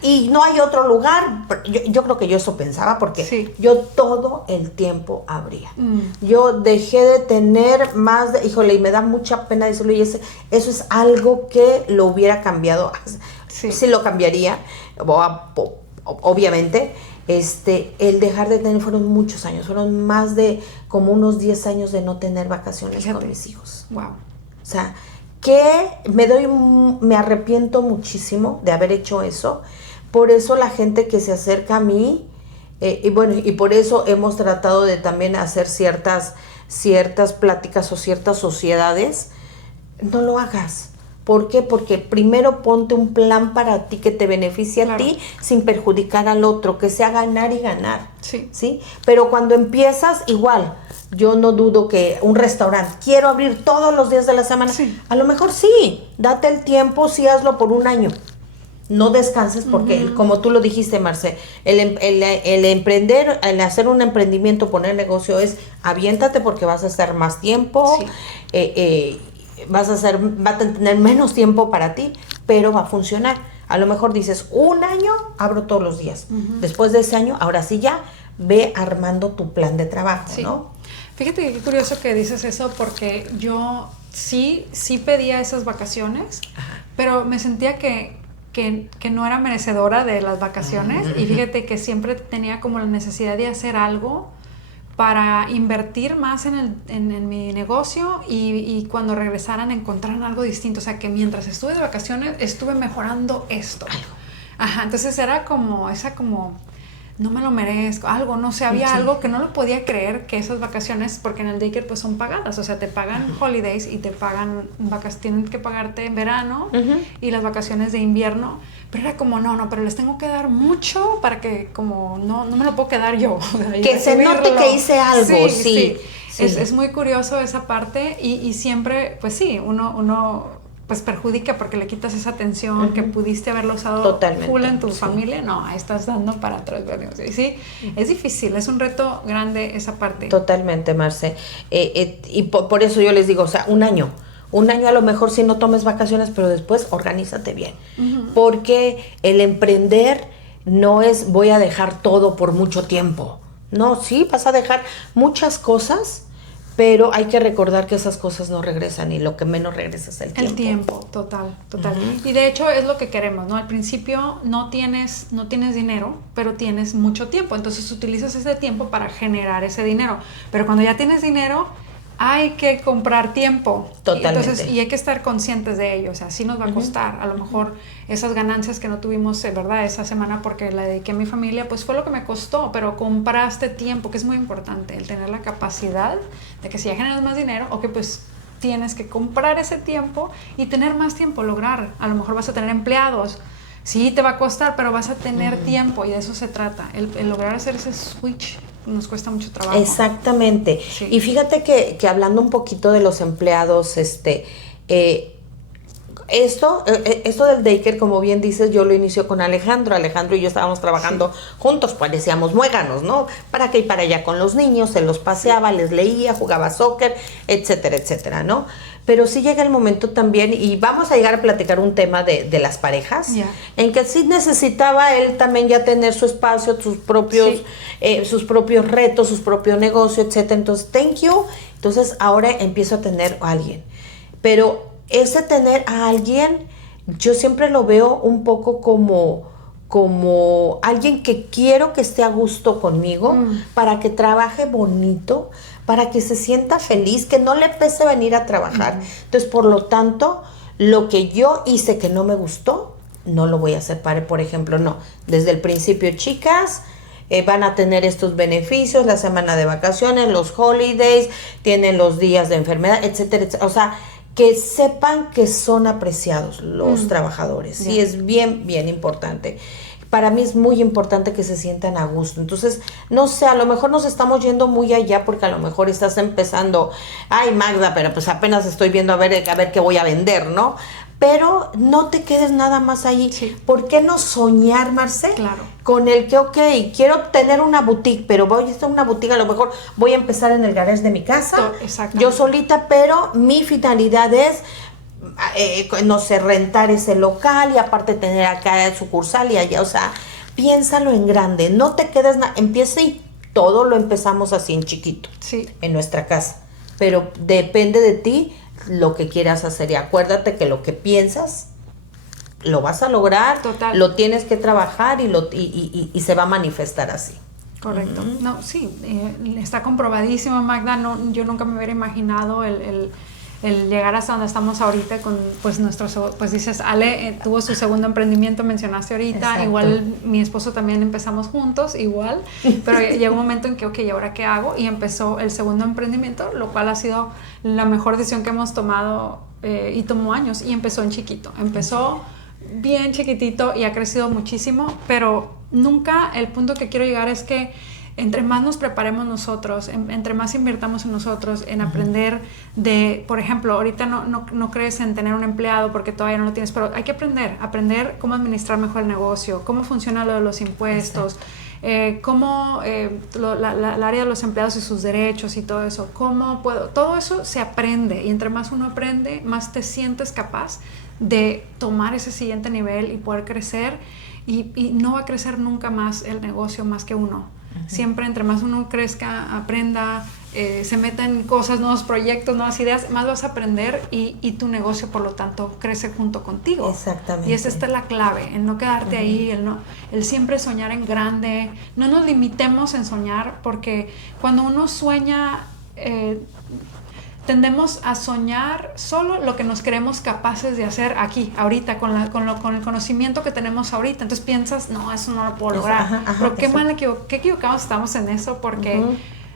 Y no hay otro lugar. Yo creo que yo eso pensaba porque yo todo el tiempo abría. Yo dejé de tener más de... Híjole, y me da mucha pena decirlo. Y eso es algo que lo hubiera cambiado. Sí lo cambiaría, obviamente. El dejar de tener fueron muchos años. Fueron más de como unos 10 años de no tener vacaciones con mis hijos. Wow. O sea, que me arrepiento muchísimo de haber hecho eso. Por eso la gente que se acerca a mí, y por eso hemos tratado de también hacer ciertas pláticas o ciertas sociedades, no lo hagas. ¿Por qué? Porque primero ponte un plan para ti que te beneficie a ti sin perjudicar al otro, que sea ganar y ganar. ¿Sí? Pero cuando empiezas, igual, yo no dudo que un restaurante, quiero abrir todos los días de la semana, a lo mejor sí, date el tiempo, sí hazlo por un año. No descanses porque, como tú lo dijiste, Marce, el emprender, el hacer un emprendimiento, poner negocio es aviéntate porque vas a estar más tiempo, va a tener menos tiempo para ti, pero va a funcionar. A lo mejor dices, un año abro todos los días. Después de ese año, ahora sí ya, ve armando tu plan de trabajo, ¿no? Fíjate qué curioso que dices eso porque yo sí pedía esas vacaciones, pero me sentía que no era merecedora de las vacaciones y fíjate que siempre tenía como la necesidad de hacer algo para invertir más en mi negocio y cuando regresaran encontraran algo distinto. O sea, que mientras estuve de vacaciones estuve mejorando esto. Entonces era como no me lo merezco, algo, no sé, había algo que no lo podía creer que esas vacaciones, porque en el daycare pues son pagadas, o sea, te pagan holidays y te pagan tienen que pagarte en verano y las vacaciones de invierno, pero era como, no, pero les tengo que dar mucho para que como no me lo puedo quedar yo. O sea, que se note que hice algo, sí. Es muy curioso esa parte y siempre, pues sí, uno pues perjudica porque le quitas esa atención que pudiste haberlo usado totalmente, full en tu familia, no, ahí estás dando para atrás, ¿verdad? Sí, es difícil, es un reto grande esa parte. Totalmente, Marce. Y por eso yo les digo, o sea, un año a lo mejor si no tomes vacaciones, pero después organízate bien. Porque el emprender no es voy a dejar todo por mucho tiempo. No, sí, vas a dejar muchas cosas, pero hay que recordar que esas cosas no regresan y lo que menos regresa es el tiempo. El tiempo, total. Y de hecho es lo que queremos, ¿no? Al principio no tienes dinero, pero tienes mucho tiempo. Entonces utilizas ese tiempo para generar ese dinero. Pero cuando ya tienes dinero, hay que comprar tiempo. Totalmente. Y hay que estar conscientes de ello. O sea, sí nos va a costar. A lo mejor esas ganancias que no tuvimos, ¿verdad? Esa semana porque la dediqué a mi familia, pues fue lo que me costó. Pero compraste tiempo, que es muy importante. El tener la capacidad de que si ya generas más dinero, o que pues tienes que comprar ese tiempo y tener más tiempo, lograr. A lo mejor vas a tener empleados. Sí, te va a costar, pero vas a tener tiempo y de eso se trata. El lograr hacer ese switch nos cuesta mucho trabajo. Exactamente. Sí. Y fíjate que hablando un poquito de los empleados, esto del daycare, como bien dices, yo lo inicio con Alejandro y yo estábamos trabajando juntos, parecíamos muéganos, ¿no? Para acá y para allá con los niños, se los paseaba, les leía, jugaba soccer, etcétera, etcétera, ¿no? Pero sí llega el momento también, y vamos a llegar a platicar un tema de las parejas, en que sí necesitaba él también ya tener su espacio, sus propios retos, sus propios negocios, etcétera. Entonces, entonces ahora empiezo a tener a alguien. Pero ese tener a alguien, yo siempre lo veo un poco como alguien que quiero que esté a gusto conmigo, para que trabaje bonito, para que se sienta feliz, que no le pese venir a trabajar. Entonces, por lo tanto, lo que yo hice que no me gustó, no lo voy a hacer. Por ejemplo, no. Desde el principio, chicas, van a tener estos beneficios, la semana de vacaciones, los holidays, tienen los días de enfermedad, etcétera, etcétera. O sea, que sepan que son apreciados los trabajadores. Sí, es bien, bien importante. Para mí es muy importante que se sientan a gusto. Entonces, no sé, a lo mejor nos estamos yendo muy allá porque a lo mejor estás empezando, ay, Magda, pero pues apenas estoy viendo a ver qué voy a vender, ¿no? pero no te quedes nada más ahí. Sí. ¿Por qué no soñar, Marce? Claro. Con el que, ok, quiero tener una boutique, pero voy a estar en una boutique, a lo mejor voy a empezar en el garage de mi casa, yo solita, pero mi finalidad es, no sé, rentar ese local y aparte tener acá el sucursal y allá, o sea, piénsalo en grande, no te quedes, empieza y todo lo empezamos así en chiquito, sí, en nuestra casa, pero depende de ti lo que quieras hacer y acuérdate que lo que piensas lo vas a lograr. Total. Lo tienes que trabajar y se va a manifestar así. Correcto. No, sí, está comprobadísimo, Magda. No, yo nunca me hubiera imaginado el llegar hasta donde estamos ahorita con pues pues dices, Ale tuvo su segundo emprendimiento, mencionaste ahorita. Exacto. Igual mi esposo también empezamos juntos, igual, pero llegó un momento en que, ok, ¿y ahora qué hago? Y empezó el segundo emprendimiento, lo cual ha sido la mejor decisión que hemos tomado y tomó años, y empezó en chiquito, empezó bien chiquitito y ha crecido muchísimo, pero nunca, el punto que quiero llegar es que entre más nos preparemos nosotros, entre más invirtamos en nosotros, en aprender de, por ejemplo, ahorita no crees en tener un empleado porque todavía no lo tienes, pero hay que aprender cómo administrar mejor el negocio, cómo funciona lo de los impuestos, cómo la área de los empleados y sus derechos y todo eso, todo eso se aprende, y entre más uno aprende, más te sientes capaz de tomar ese siguiente nivel y poder crecer, y no va a crecer nunca más el negocio más que uno. Siempre entre más uno crezca, aprenda, se meta en cosas, nuevos proyectos, nuevas ideas, más vas a aprender, y tu negocio por lo tanto crece junto contigo. Exactamente. Y esta es la clave, el no quedarte ahí, el siempre soñar en grande. No nos limitemos en soñar, porque cuando uno sueña tendemos a soñar solo lo que nos creemos capaces de hacer aquí, ahorita, con el conocimiento que tenemos ahorita. Entonces piensas, no, eso no lo puedo lograr. Pero qué mal, qué equivocados estamos en eso, porque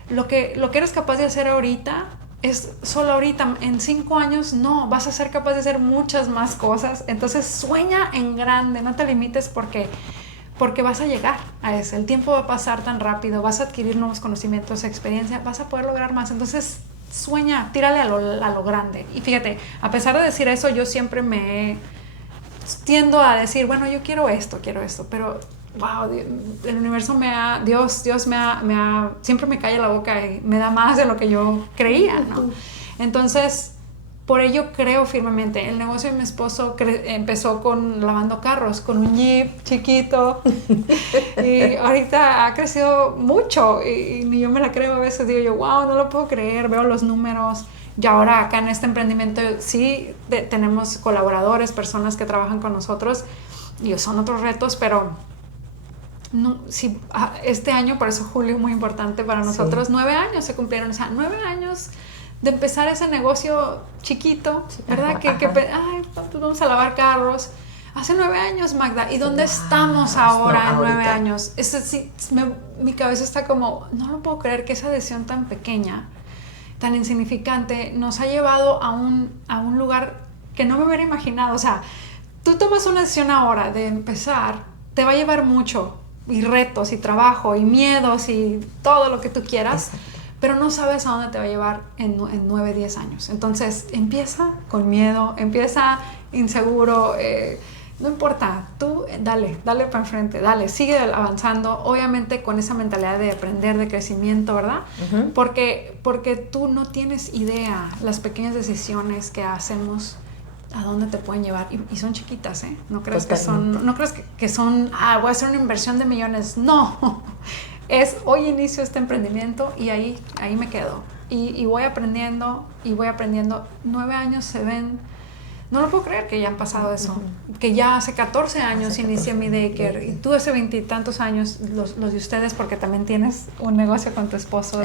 lo que eres capaz de hacer ahorita es solo ahorita. En 5 años no, vas a ser capaz de hacer muchas más cosas. Entonces sueña en grande, no te limites, porque vas a llegar a eso. El tiempo va a pasar tan rápido, vas a adquirir nuevos conocimientos, experiencia, vas a poder lograr más. Entonces sueña, tírale a lo grande. Y fíjate, a pesar de decir eso, yo siempre tiendo a decir, bueno, yo quiero esto, pero wow, el universo Dios siempre me calla la boca y me da más de lo que yo creía, ¿no? Entonces, por ello creo firmemente. El negocio de mi esposo empezó lavando carros, con un Jeep chiquito, y ahorita ha crecido mucho, y ni yo me la creo. A veces digo yo, wow, no lo puedo creer, veo los números. Y ahora acá en este emprendimiento sí tenemos colaboradores, personas que trabajan con nosotros, y son otros retos, pero no, sí, este año, por eso julio es muy importante para nosotros. Sí. 9 años se cumplieron, o sea, 9 años de empezar ese negocio chiquito, ¿verdad? Ay, pues vamos a lavar carros. Hace 9 años, Magda. ¿Y dónde estamos ahora en 9 años? Mi cabeza está como, no lo puedo creer que esa decisión tan pequeña, tan insignificante, nos ha llevado a un lugar que no me hubiera imaginado. O sea, tú tomas una decisión ahora de empezar, te va a llevar mucho, y retos, y trabajo, y miedos, y todo lo que tú quieras. Exacto. Pero no sabes a dónde te va a llevar en 9, 10 años. Entonces, empieza con miedo, empieza inseguro, no importa, tú dale para enfrente, sigue avanzando, obviamente con esa mentalidad de aprender, de crecimiento, ¿verdad? Uh-huh. Porque tú no tienes idea las pequeñas decisiones que hacemos, a dónde te pueden llevar, y son chiquitas, ¿eh? No crees que son, voy a hacer una inversión de millones, no. Hoy inicio este emprendimiento y ahí me quedo. Y voy aprendiendo. 9 años se ven. No lo puedo creer que ya han pasado eso. Uh-huh. Que ya hace 14 años inicié mi daycare. Y tú hace 20 y tantos años, los de ustedes, porque también tienes un negocio con tu esposo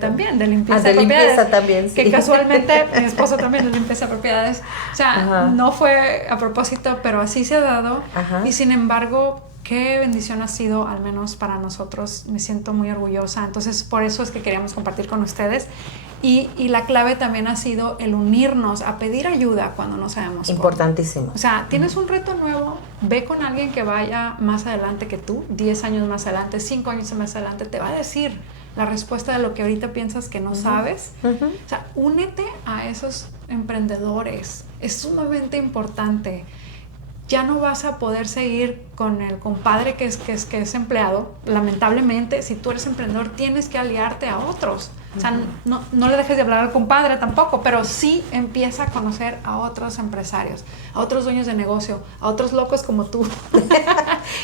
también, de limpieza de propiedades. Limpieza también, sí. Que casualmente mi esposo también es limpieza de propiedades. O sea, uh-huh, no fue a propósito, pero así se ha dado. Uh-huh. Y sin embargo, qué bendición ha sido, al menos para nosotros. Me siento muy orgullosa. Entonces, por eso es que queríamos compartir con ustedes. Y la clave también ha sido el unirnos, a pedir ayuda cuando no sabemos importantísimo. cómo. O sea, tienes un reto nuevo, ve con alguien que vaya más adelante que tú, 10 años más adelante, 5 años más adelante, te va a decir la respuesta de lo que ahorita piensas que no sabes. O sea, únete a esos emprendedores, es sumamente importante. Ya no vas a poder seguir con el compadre que es empleado. Lamentablemente, si tú eres emprendedor, tienes que aliarte a otros. O sea, no le dejes de hablar al compadre tampoco, pero sí empieza a conocer a otros empresarios, a otros dueños de negocio, a otros locos como tú.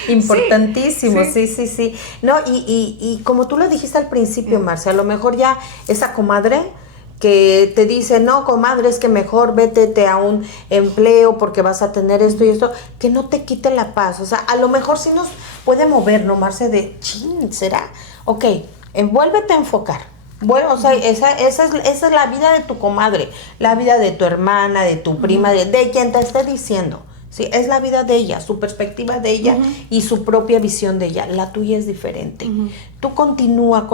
Importantísimo, sí. No, y como tú lo dijiste al principio, Marcia, a lo mejor ya esa comadre que te dice, no, comadre, es que mejor vétete a un empleo porque vas a tener esto y esto, que no te quite la paz. O sea, a lo mejor sí nos puede mover, ¿no, Marce? De, chin, ¿será? Ok, vuélvete a enfocar. Bueno, o sea, esa es la vida de tu comadre, la vida de tu hermana, de tu prima, de quien te esté diciendo. Sí, es la vida de ella, su perspectiva de ella y su propia visión de ella. La tuya es diferente. Tú continúa.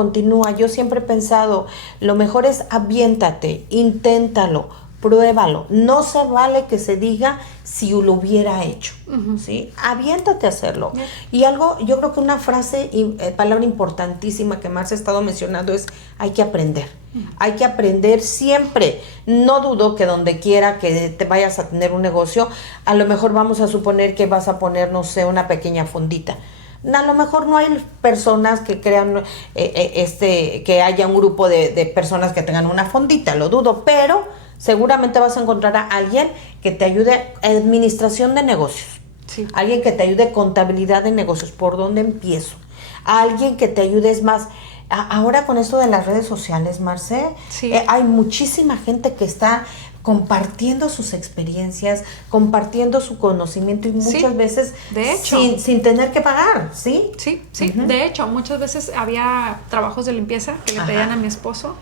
Yo siempre he pensado, lo mejor es aviéntate, inténtalo, pruébalo. No se vale que se diga si lo hubiera hecho. ¿Sí? Aviéntate a hacerlo. Y algo, yo creo que una frase, palabra importantísima que Marcia ha estado mencionando es, hay que aprender. Hay que aprender siempre. No dudo que donde quiera que te vayas a tener un negocio, a lo mejor vamos a suponer que vas a poner, no sé, una pequeña fondita. A lo mejor no hay personas que crean que haya un grupo de personas que tengan una fondita, lo dudo, pero seguramente vas a encontrar a alguien que te ayude en administración de negocios. Sí. Alguien que te ayude contabilidad de negocios, ¿por dónde empiezo? Alguien que te ayude, es más, ahora con esto de las redes sociales, Marce, hay muchísima gente que está compartiendo sus experiencias, compartiendo su conocimiento y muchas veces de hecho, sin tener que pagar, ¿sí? Sí. De hecho, muchas veces había trabajos de limpieza que le pedían a mi esposo.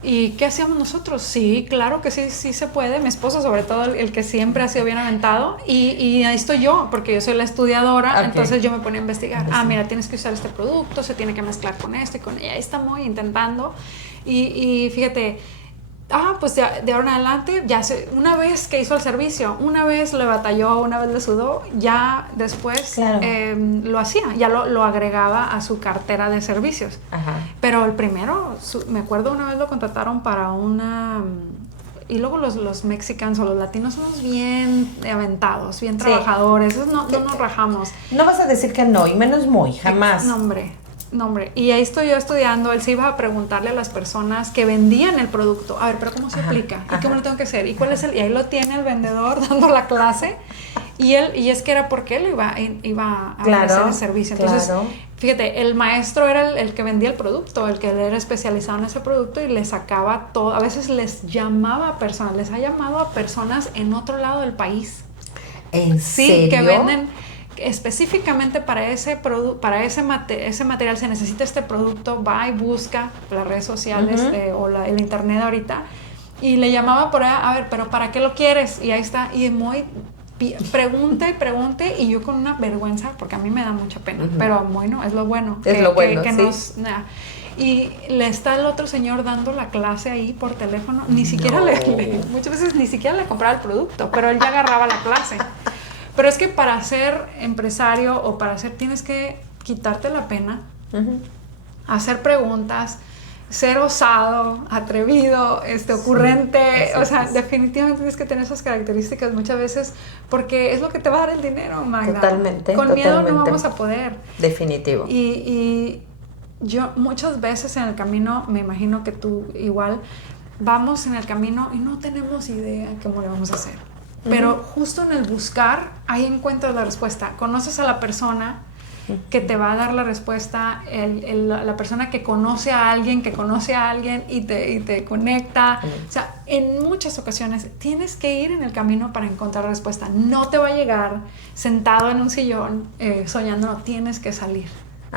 ¿Y qué hacíamos nosotros? Sí, claro que sí se puede. Mi esposo, sobre todo, el que siempre ha sido bien aventado. Y ahí estoy yo, porque yo soy la estudiadora, entonces yo me ponía a investigar. Mira, tienes que usar este producto, se tiene que mezclar con esto y con ella. Ahí estamos intentando. Y fíjate, pues de ahora en adelante, una vez que hizo el servicio, una vez le batalló, una vez le sudó, ya después lo hacía, ya lo agregaba a su cartera de servicios. Pero el primero, me acuerdo una vez lo contrataron para una... Y luego los mexicanos o los latinos somos bien aventados, bien trabajadores, no nos rajamos. No vas a decir que no, y menos muy, jamás. No, hombre, y ahí estoy yo estudiando. Él se iba a preguntarle a las personas que vendían el producto, a ver, pero ¿cómo se aplica? ¿Y cómo lo tengo que hacer? ¿Y cuál es y ahí lo tiene el vendedor dando la clase, y es que era porque él iba a hacer el servicio. Entonces, fíjate, el maestro era el que vendía el producto, el que era especializado en ese producto y le sacaba todo. A veces les llamaba a personas, les ha llamado a personas en otro lado del país. ¿En serio? Sí, que venden específicamente para ese material se necesita este producto, va y busca las redes sociales o el internet ahorita, y le llamaba por allá, a ver, pero ¿para qué lo quieres? Y ahí está, y muy pregunte, y yo con una vergüenza, porque a mí me da mucha pena, pero bueno, es lo bueno. Y le está el otro señor dando la clase ahí por teléfono, ni siquiera muchas veces ni siquiera le compraba el producto, pero él ya agarraba la clase. Pero es que para ser empresario o tienes que quitarte la pena, hacer preguntas, ser osado, atrevido, ocurrente. O sea, definitivamente tienes que tener esas características muchas veces porque es lo que te va a dar el dinero, Magda. Totalmente. Con miedo no vamos a poder. Definitivo. Y yo muchas veces en el camino, me imagino que tú igual, vamos en el camino y no tenemos idea cómo le vamos a hacer. Pero justo en el buscar, ahí encuentras la respuesta. Conoces a la persona que te va a dar la respuesta, la persona que conoce a alguien y te conecta. O sea, en muchas ocasiones tienes que ir en el camino para encontrar la respuesta. No te va a llegar sentado en un sillón soñando, no, tienes que salir.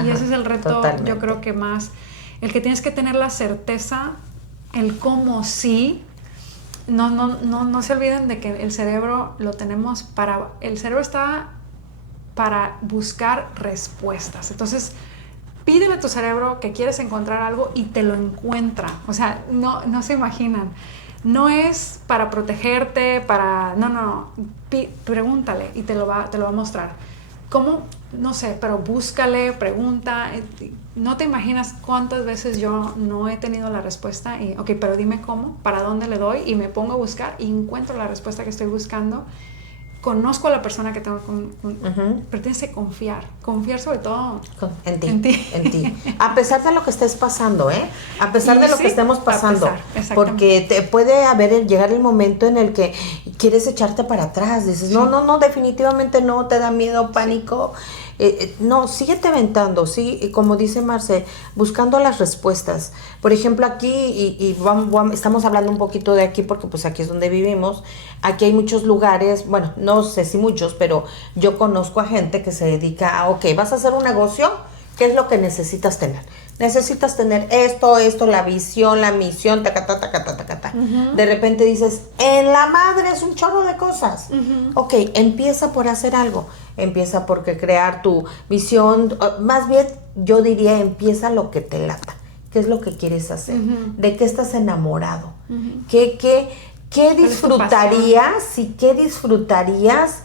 Y ese es el reto, totalmente. Yo creo que más, el que tienes que tener la certeza, el cómo sí. No se olviden de que el cerebro el cerebro está para buscar respuestas. Entonces, pídele a tu cerebro que quieres encontrar algo y te lo encuentra. O sea, no se imaginan. no es para protegerte, no, pregúntale y te lo va a mostrar. ¿Cómo? No sé, pero búscale, pregunta. No te imaginas cuántas veces yo no he tenido la respuesta y, ok, pero dime cómo, para dónde le doy, y me pongo a buscar y encuentro la respuesta que estoy buscando. Conozco a la persona que tengo pero tienes que confiar sobre todo en ti. A pesar de lo que estés pasando, a pesar de lo que estemos pasando, porque te puede llegar el momento en el que quieres echarte para atrás, dices, no, definitivamente no, te da miedo, pánico. No, síguete aventando, sí, y como dice Marce, buscando las respuestas. Por ejemplo, aquí, estamos hablando un poquito de aquí porque pues aquí es donde vivimos. Aquí hay muchos lugares, bueno, no sé si muchos, pero yo conozco a gente que se dedica a, ok, vas a hacer un negocio, ¿qué es lo que necesitas tener? Necesitas tener esto, la visión, la misión, tacata. De repente dices, en la madre es un chorro de cosas. Ok, empieza por hacer algo. Empieza por crear tu visión. Más bien, yo diría, empieza lo que te lata. ¿Qué es lo que quieres hacer? ¿De qué estás enamorado? ¿Qué disfrutarías? ¿Y qué disfrutarías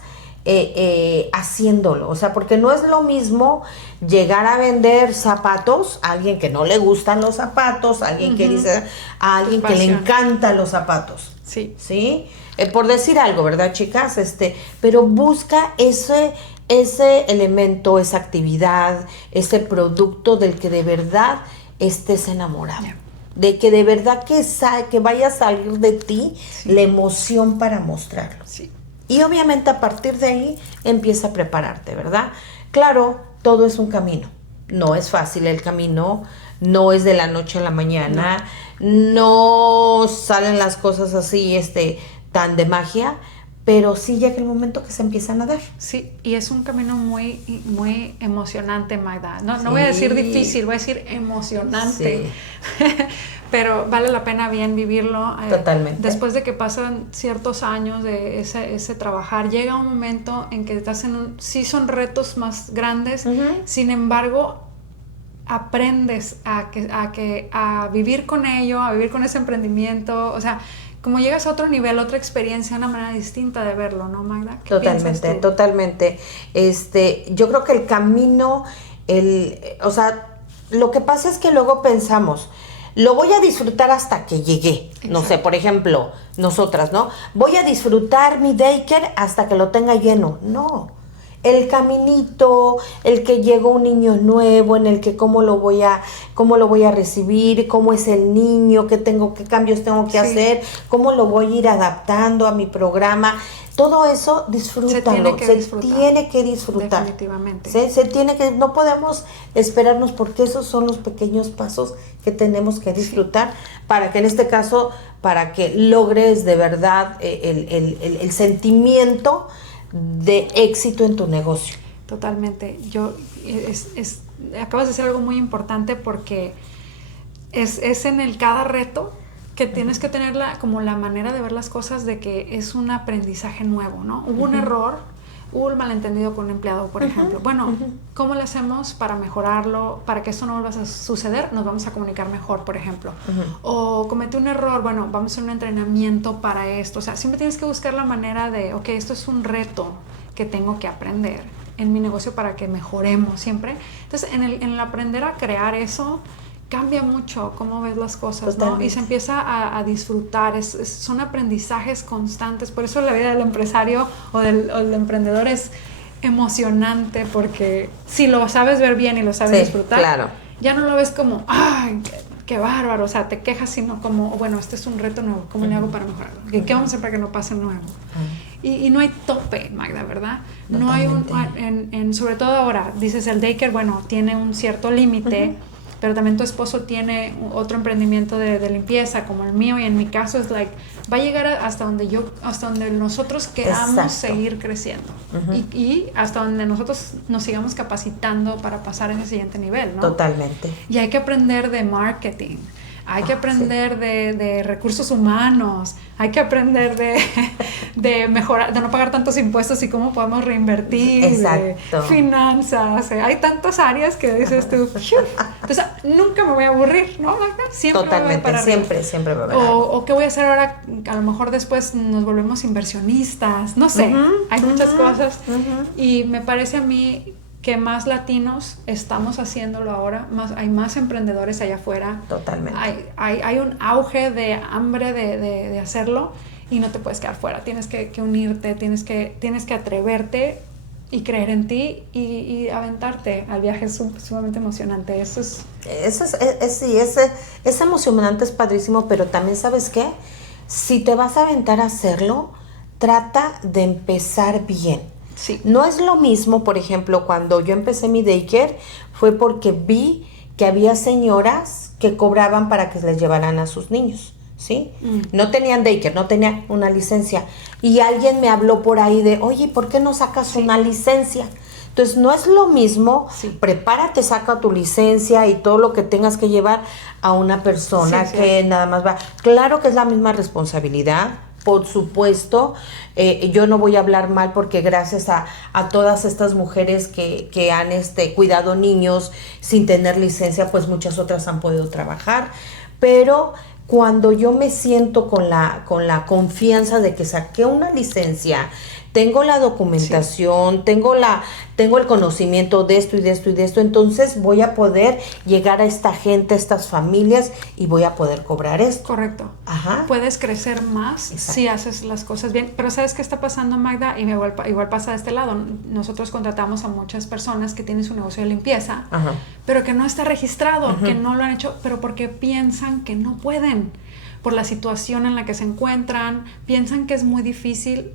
haciéndolo? O sea, porque no es lo mismo llegar a vender zapatos a alguien que no le gustan los zapatos, a alguien que dice, a alguien que le encantan los zapatos. ¿Sí? Por decir algo, ¿verdad, chicas? Pero busca ese elemento, esa actividad, ese producto del que de verdad estés enamorado. Yeah. De que de verdad que vaya a salir de ti la emoción para mostrarlo. Sí. Y obviamente a partir de ahí empieza a prepararte, ¿verdad? Claro, todo es un camino. No es fácil el camino, no es de la noche a la mañana, no salen las cosas así, tan de magia, pero sí llega el momento que se empiezan a dar. Sí, y es un camino muy, muy emocionante, Magda. No voy a decir difícil, voy a decir emocionante. Sí. Pero vale la pena bien vivirlo. Totalmente. Después de que pasan ciertos años de ese trabajar, llega un momento en que estás sí son retos más grandes, sin embargo, aprendes a vivir con ello, a vivir con ese emprendimiento, o sea, como llegas a otro nivel, otra experiencia, una manera distinta de verlo, ¿no, Magda? Totalmente. Yo creo que el camino, o sea, lo que pasa es que luego pensamos, lo voy a disfrutar hasta que llegué. Exacto. No sé, por ejemplo, nosotras, ¿no? Voy a disfrutar mi daycare hasta que lo tenga lleno. No. El caminito, el que llegó un niño nuevo, en el que cómo lo voy a recibir, cómo es el niño, qué cambios tengo que hacer, cómo lo voy a ir adaptando a mi programa. Todo eso, disfrútalo. Se tiene que disfrutar. Definitivamente. No podemos esperarnos porque esos son los pequeños pasos que tenemos que disfrutar para que en este caso, para que logres de verdad el sentimiento de éxito en tu negocio. Totalmente. Acabas de decir algo muy importante porque es en cada reto que tienes que tener como la manera de ver las cosas de que es un aprendizaje nuevo, ¿no? Hubo un error, hubo un malentendido con un empleado, por ejemplo. Bueno, ¿cómo le hacemos para mejorarlo? Para que esto no vuelva a suceder, nos vamos a comunicar mejor, por ejemplo. O cometí un error, bueno, vamos a hacer un entrenamiento para esto. O sea, siempre tienes que buscar la manera de, ok, esto es un reto que tengo que aprender en mi negocio para que mejoremos siempre. Entonces, en el aprender a crear eso, cambia mucho cómo ves las cosas, ¿no? Y se empieza a disfrutar, son aprendizajes constantes. Por eso la vida del empresario o del emprendedor es emocionante, porque si lo sabes ver bien y lo sabes disfrutar, claro, ya no lo ves como, ¡ay, qué bárbaro! O sea, te quejas, sino como, bueno, este es un reto nuevo, ¿cómo le hago para mejorarlo? ¿Qué vamos a hacer para que no pase nuevo? Y no hay tope, Magda, ¿verdad? No hay sobre todo ahora, dices el daycare, bueno, tiene un cierto límite, pero también tu esposo tiene otro emprendimiento de limpieza como el mío, y en mi caso es va a llegar hasta donde nosotros queramos seguir creciendo y hasta donde nosotros nos sigamos capacitando para pasar a ese siguiente nivel, ¿no? Totalmente. Y hay que aprender de marketing, hay que aprender de recursos humanos, hay que aprender de mejorar, de no pagar tantos impuestos y cómo podemos reinvertir, exacto, de finanzas, hay tantas áreas que dices tú, entonces nunca me voy a aburrir, ¿no, Magda? Siempre totalmente, siempre va a haber o qué voy a hacer ahora, a lo mejor después nos volvemos inversionistas, no sé, hay muchas cosas y me parece a mí que más latinos estamos haciéndolo ahora, hay más emprendedores allá afuera. Totalmente. Hay un auge de hambre de hacerlo y no te puedes quedar fuera. Tienes que unirte, tienes que atreverte y creer en ti y aventarte al viaje. Es sumamente emocionante. Es emocionante, es padrísimo, pero también, ¿sabes qué? Si te vas a aventar a hacerlo, trata de empezar bien. Sí. No es lo mismo, por ejemplo, cuando yo empecé mi daycare, fue porque vi que había señoras que cobraban para que les llevaran a sus niños, ¿sí? No tenían daycare, no tenían una licencia. Y alguien me habló por ahí de, oye, ¿por qué no sacas una licencia? Entonces, no es lo mismo, prepárate, saca tu licencia y todo lo que tengas que llevar a una persona que nada más va. Claro que es la misma responsabilidad, por supuesto. Yo no voy a hablar mal porque gracias a todas estas mujeres que han cuidado niños sin tener licencia, pues muchas otras han podido trabajar, pero cuando yo me siento con la confianza de que saqué una licencia, tengo la documentación, tengo el conocimiento de esto y de esto y de esto, entonces voy a poder llegar a esta gente, a estas familias y voy a poder cobrar esto. Correcto. Ajá. Puedes crecer más si haces las cosas bien. Pero ¿sabes qué está pasando, Magda? Y igual pasa de este lado. Nosotros contratamos a muchas personas que tienen su negocio de limpieza, pero que no está registrado, que no lo han hecho, pero porque piensan que no pueden, por la situación en la que se encuentran, piensan que es muy difícil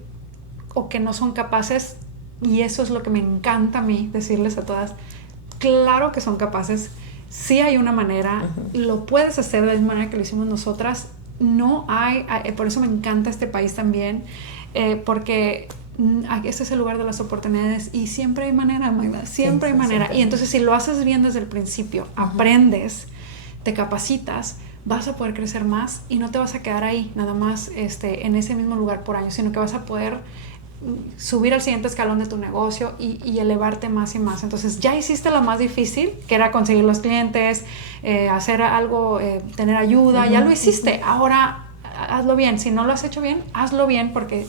o que no son capaces, y eso es lo que me encanta a mí decirles a todas. Claro que son capaces, sí hay una manera, lo puedes hacer de la misma manera que lo hicimos nosotras. No hay, por eso me encanta este país también, porque este es el lugar de las oportunidades y siempre hay manera, Magda, siempre hay manera. Y entonces si lo haces bien desde el principio, aprendes, te capacitas, vas a poder crecer más y no te vas a quedar ahí nada más en ese mismo lugar por años, sino que vas a poder subir al siguiente escalón de tu negocio y elevarte más y más. Entonces ya hiciste lo más difícil, que era conseguir los clientes, hacer algo, tener ayuda, ya lo hiciste. Ahora hazlo bien. Si no lo has hecho bien, hazlo bien, porque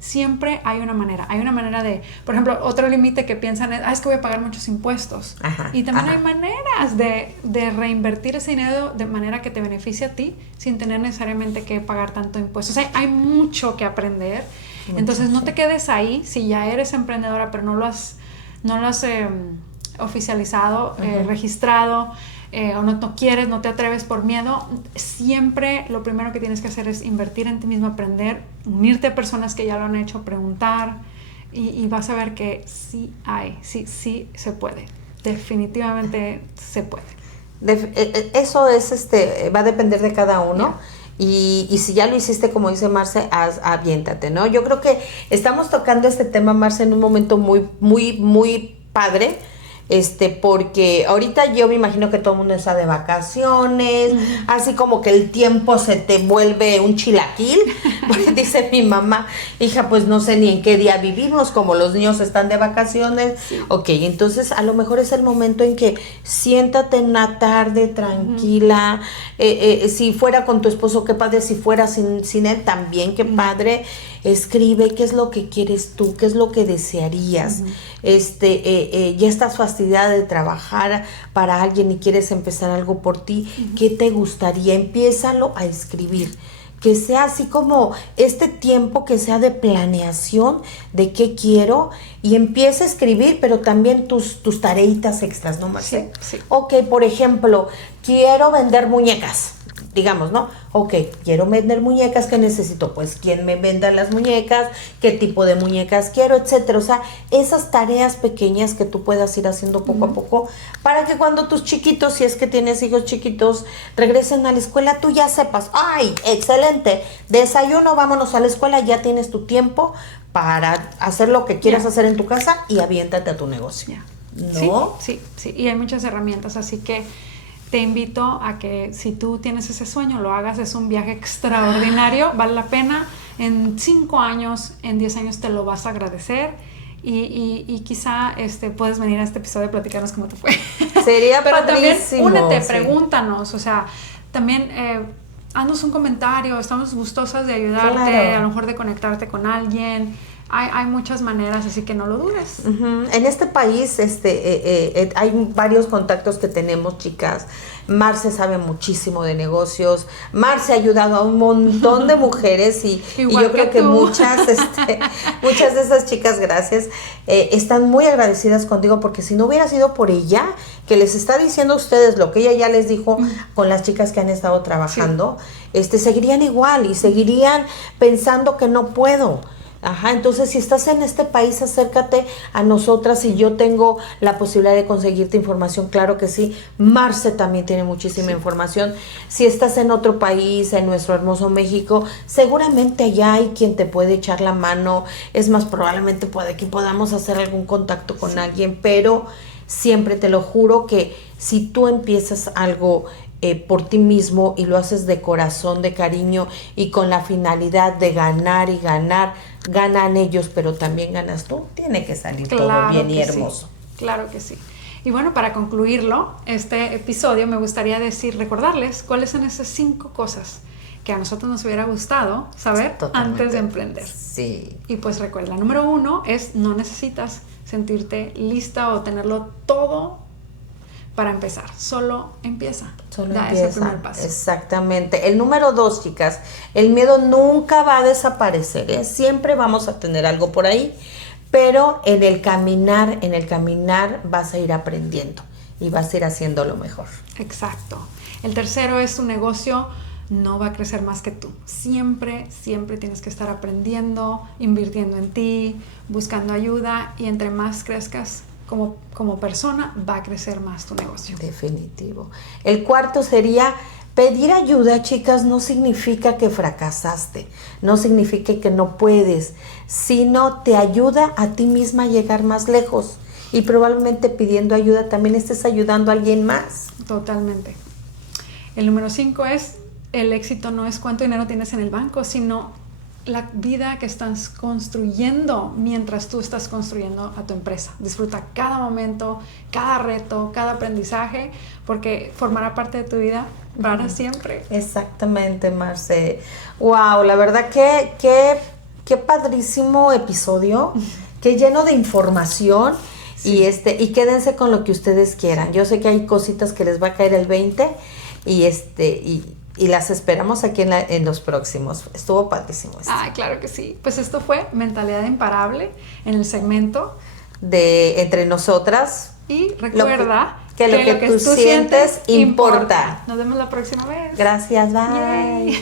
siempre hay una manera de, por ejemplo, otro límite que piensan es que voy a pagar muchos impuestos. Y también hay maneras de reinvertir ese dinero de manera que te beneficie a ti sin tener necesariamente que pagar tanto impuestos. O sea, hay mucho que aprender. Entonces no te quedes ahí si ya eres emprendedora pero no lo has oficializado, registrado, o no quieres, no te atreves por miedo. Siempre lo primero que tienes que hacer es invertir en ti mismo, aprender, unirte a personas que ya lo han hecho, preguntar, y vas a ver que sí se puede, definitivamente se puede. Eso es va a depender de cada uno. Y si ya lo hiciste, como dice Marce, aviéntate, ¿no? Yo creo que estamos tocando este tema, Marce, en un momento muy, muy, muy padre, porque ahorita yo me imagino que todo el mundo está de vacaciones, así como que el tiempo se te vuelve un chilaquil, porque dice mi mamá, hija, pues no sé ni en qué día vivimos, como los niños están de vacaciones. Ok, entonces a lo mejor es el momento en que siéntate en una tarde tranquila, si fuera con tu esposo, qué padre, si fuera sin él, también qué padre. Escribe qué es lo que quieres tú, qué es lo que desearías. Ya estás fastidiada de trabajar para alguien y quieres empezar algo por ti. ¿Qué te gustaría? Empiézalo a escribir. Que sea así como este tiempo que sea de planeación de qué quiero, y empieza a escribir, pero también tus tareitas extras, ¿no, Marce? Sí. Ok, por ejemplo, quiero vender muñecas. Digamos, ¿no? Ok, quiero vender muñecas, ¿qué necesito? Pues, ¿quién me venda las muñecas? ¿Qué tipo de muñecas quiero? Etcétera. O sea, esas tareas pequeñas que tú puedas ir haciendo poco a poco, para que cuando tus chiquitos, si es que tienes hijos chiquitos, regresen a la escuela, tú ya sepas, ¡ay, excelente! Desayuno, vámonos a la escuela, ya tienes tu tiempo para hacer lo que quieras hacer en tu casa y aviéntate a tu negocio. ¿No? Sí, y hay muchas herramientas, así que te invito a que si tú tienes ese sueño, lo hagas. Es un viaje extraordinario, vale la pena. En 5 años, en 10 años te lo vas a agradecer. Y quizá puedes venir a este episodio y platicarnos cómo te fue. Sería Pero padrísimo. también únete, sí. Pregúntanos, o sea, también haznos un comentario, estamos gustosas de ayudarte, Claro. a lo mejor de conectarte con alguien. Hay muchas maneras, así que no lo dudes. Uh-huh. En este país hay varios contactos que tenemos, chicas. Marce sabe muchísimo de negocios. Marce ha ayudado a un montón de mujeres y yo creo que muchas de esas chicas, gracias, están muy agradecidas contigo, porque si no hubiera sido por ella, que les está diciendo a ustedes lo que ella ya les dijo con las chicas que han estado trabajando, seguirían igual y seguirían pensando que no puedo. Ajá, entonces si estás en este país, acércate a nosotras y yo tengo la posibilidad de conseguirte información, claro que sí. Marce también tiene muchísima información. Si estás en otro país, en nuestro hermoso México, seguramente allá hay quien te puede echar la mano. Es más, probablemente puede que podamos hacer algún contacto con alguien, pero siempre te lo juro que si tú empiezas algo por ti mismo y lo haces de corazón, de cariño y con la finalidad de ganar y ganar, ganan ellos, pero también ganas tú, tiene que salir todo bien y hermoso. Sí, claro que sí. Y bueno, para concluirlo, este episodio me gustaría recordarles cuáles son esas 5 cosas que a nosotros nos hubiera gustado saber antes de emprender. Sí. Y pues recuerda, número 1 es: no necesitas sentirte lista o tenerlo todo para empezar, solo empieza. Da ese primer paso. Exactamente. El número 2, chicas, el miedo nunca va a desaparecer, ¿eh? Siempre vamos a tener algo por ahí, pero en el caminar vas a ir aprendiendo y vas a ir haciendo lo mejor. Exacto. El tercero es: tu negocio no va a crecer más que tú. Siempre tienes que estar aprendiendo, invirtiendo en ti, buscando ayuda, y entre más crezcas como persona, va a crecer más tu negocio. Definitivo. El cuarto sería: pedir ayuda, chicas, no significa que fracasaste, no significa que no puedes, sino te ayuda a ti misma a llegar más lejos. Y probablemente pidiendo ayuda también estés ayudando a alguien más. Totalmente. El número 5 es: el éxito no es cuánto dinero tienes en el banco, sino la vida que estás construyendo mientras tú estás construyendo a tu empresa. Disfruta cada momento, cada reto, cada aprendizaje, porque formará parte de tu vida para siempre. Exactamente, Marce. Wow, la verdad qué padrísimo episodio, qué lleno de información. Sí. Y quédense con lo que ustedes quieran. Yo sé que hay cositas que les va a caer el 20 y las esperamos aquí en los próximos. Estuvo padrísimo esto. Claro que sí. Pues esto fue Mentalidad Imparable, en el segmento de Entre Nosotras. Y recuerda que lo que tú sientes importa. Nos vemos la próxima vez. Gracias, bye.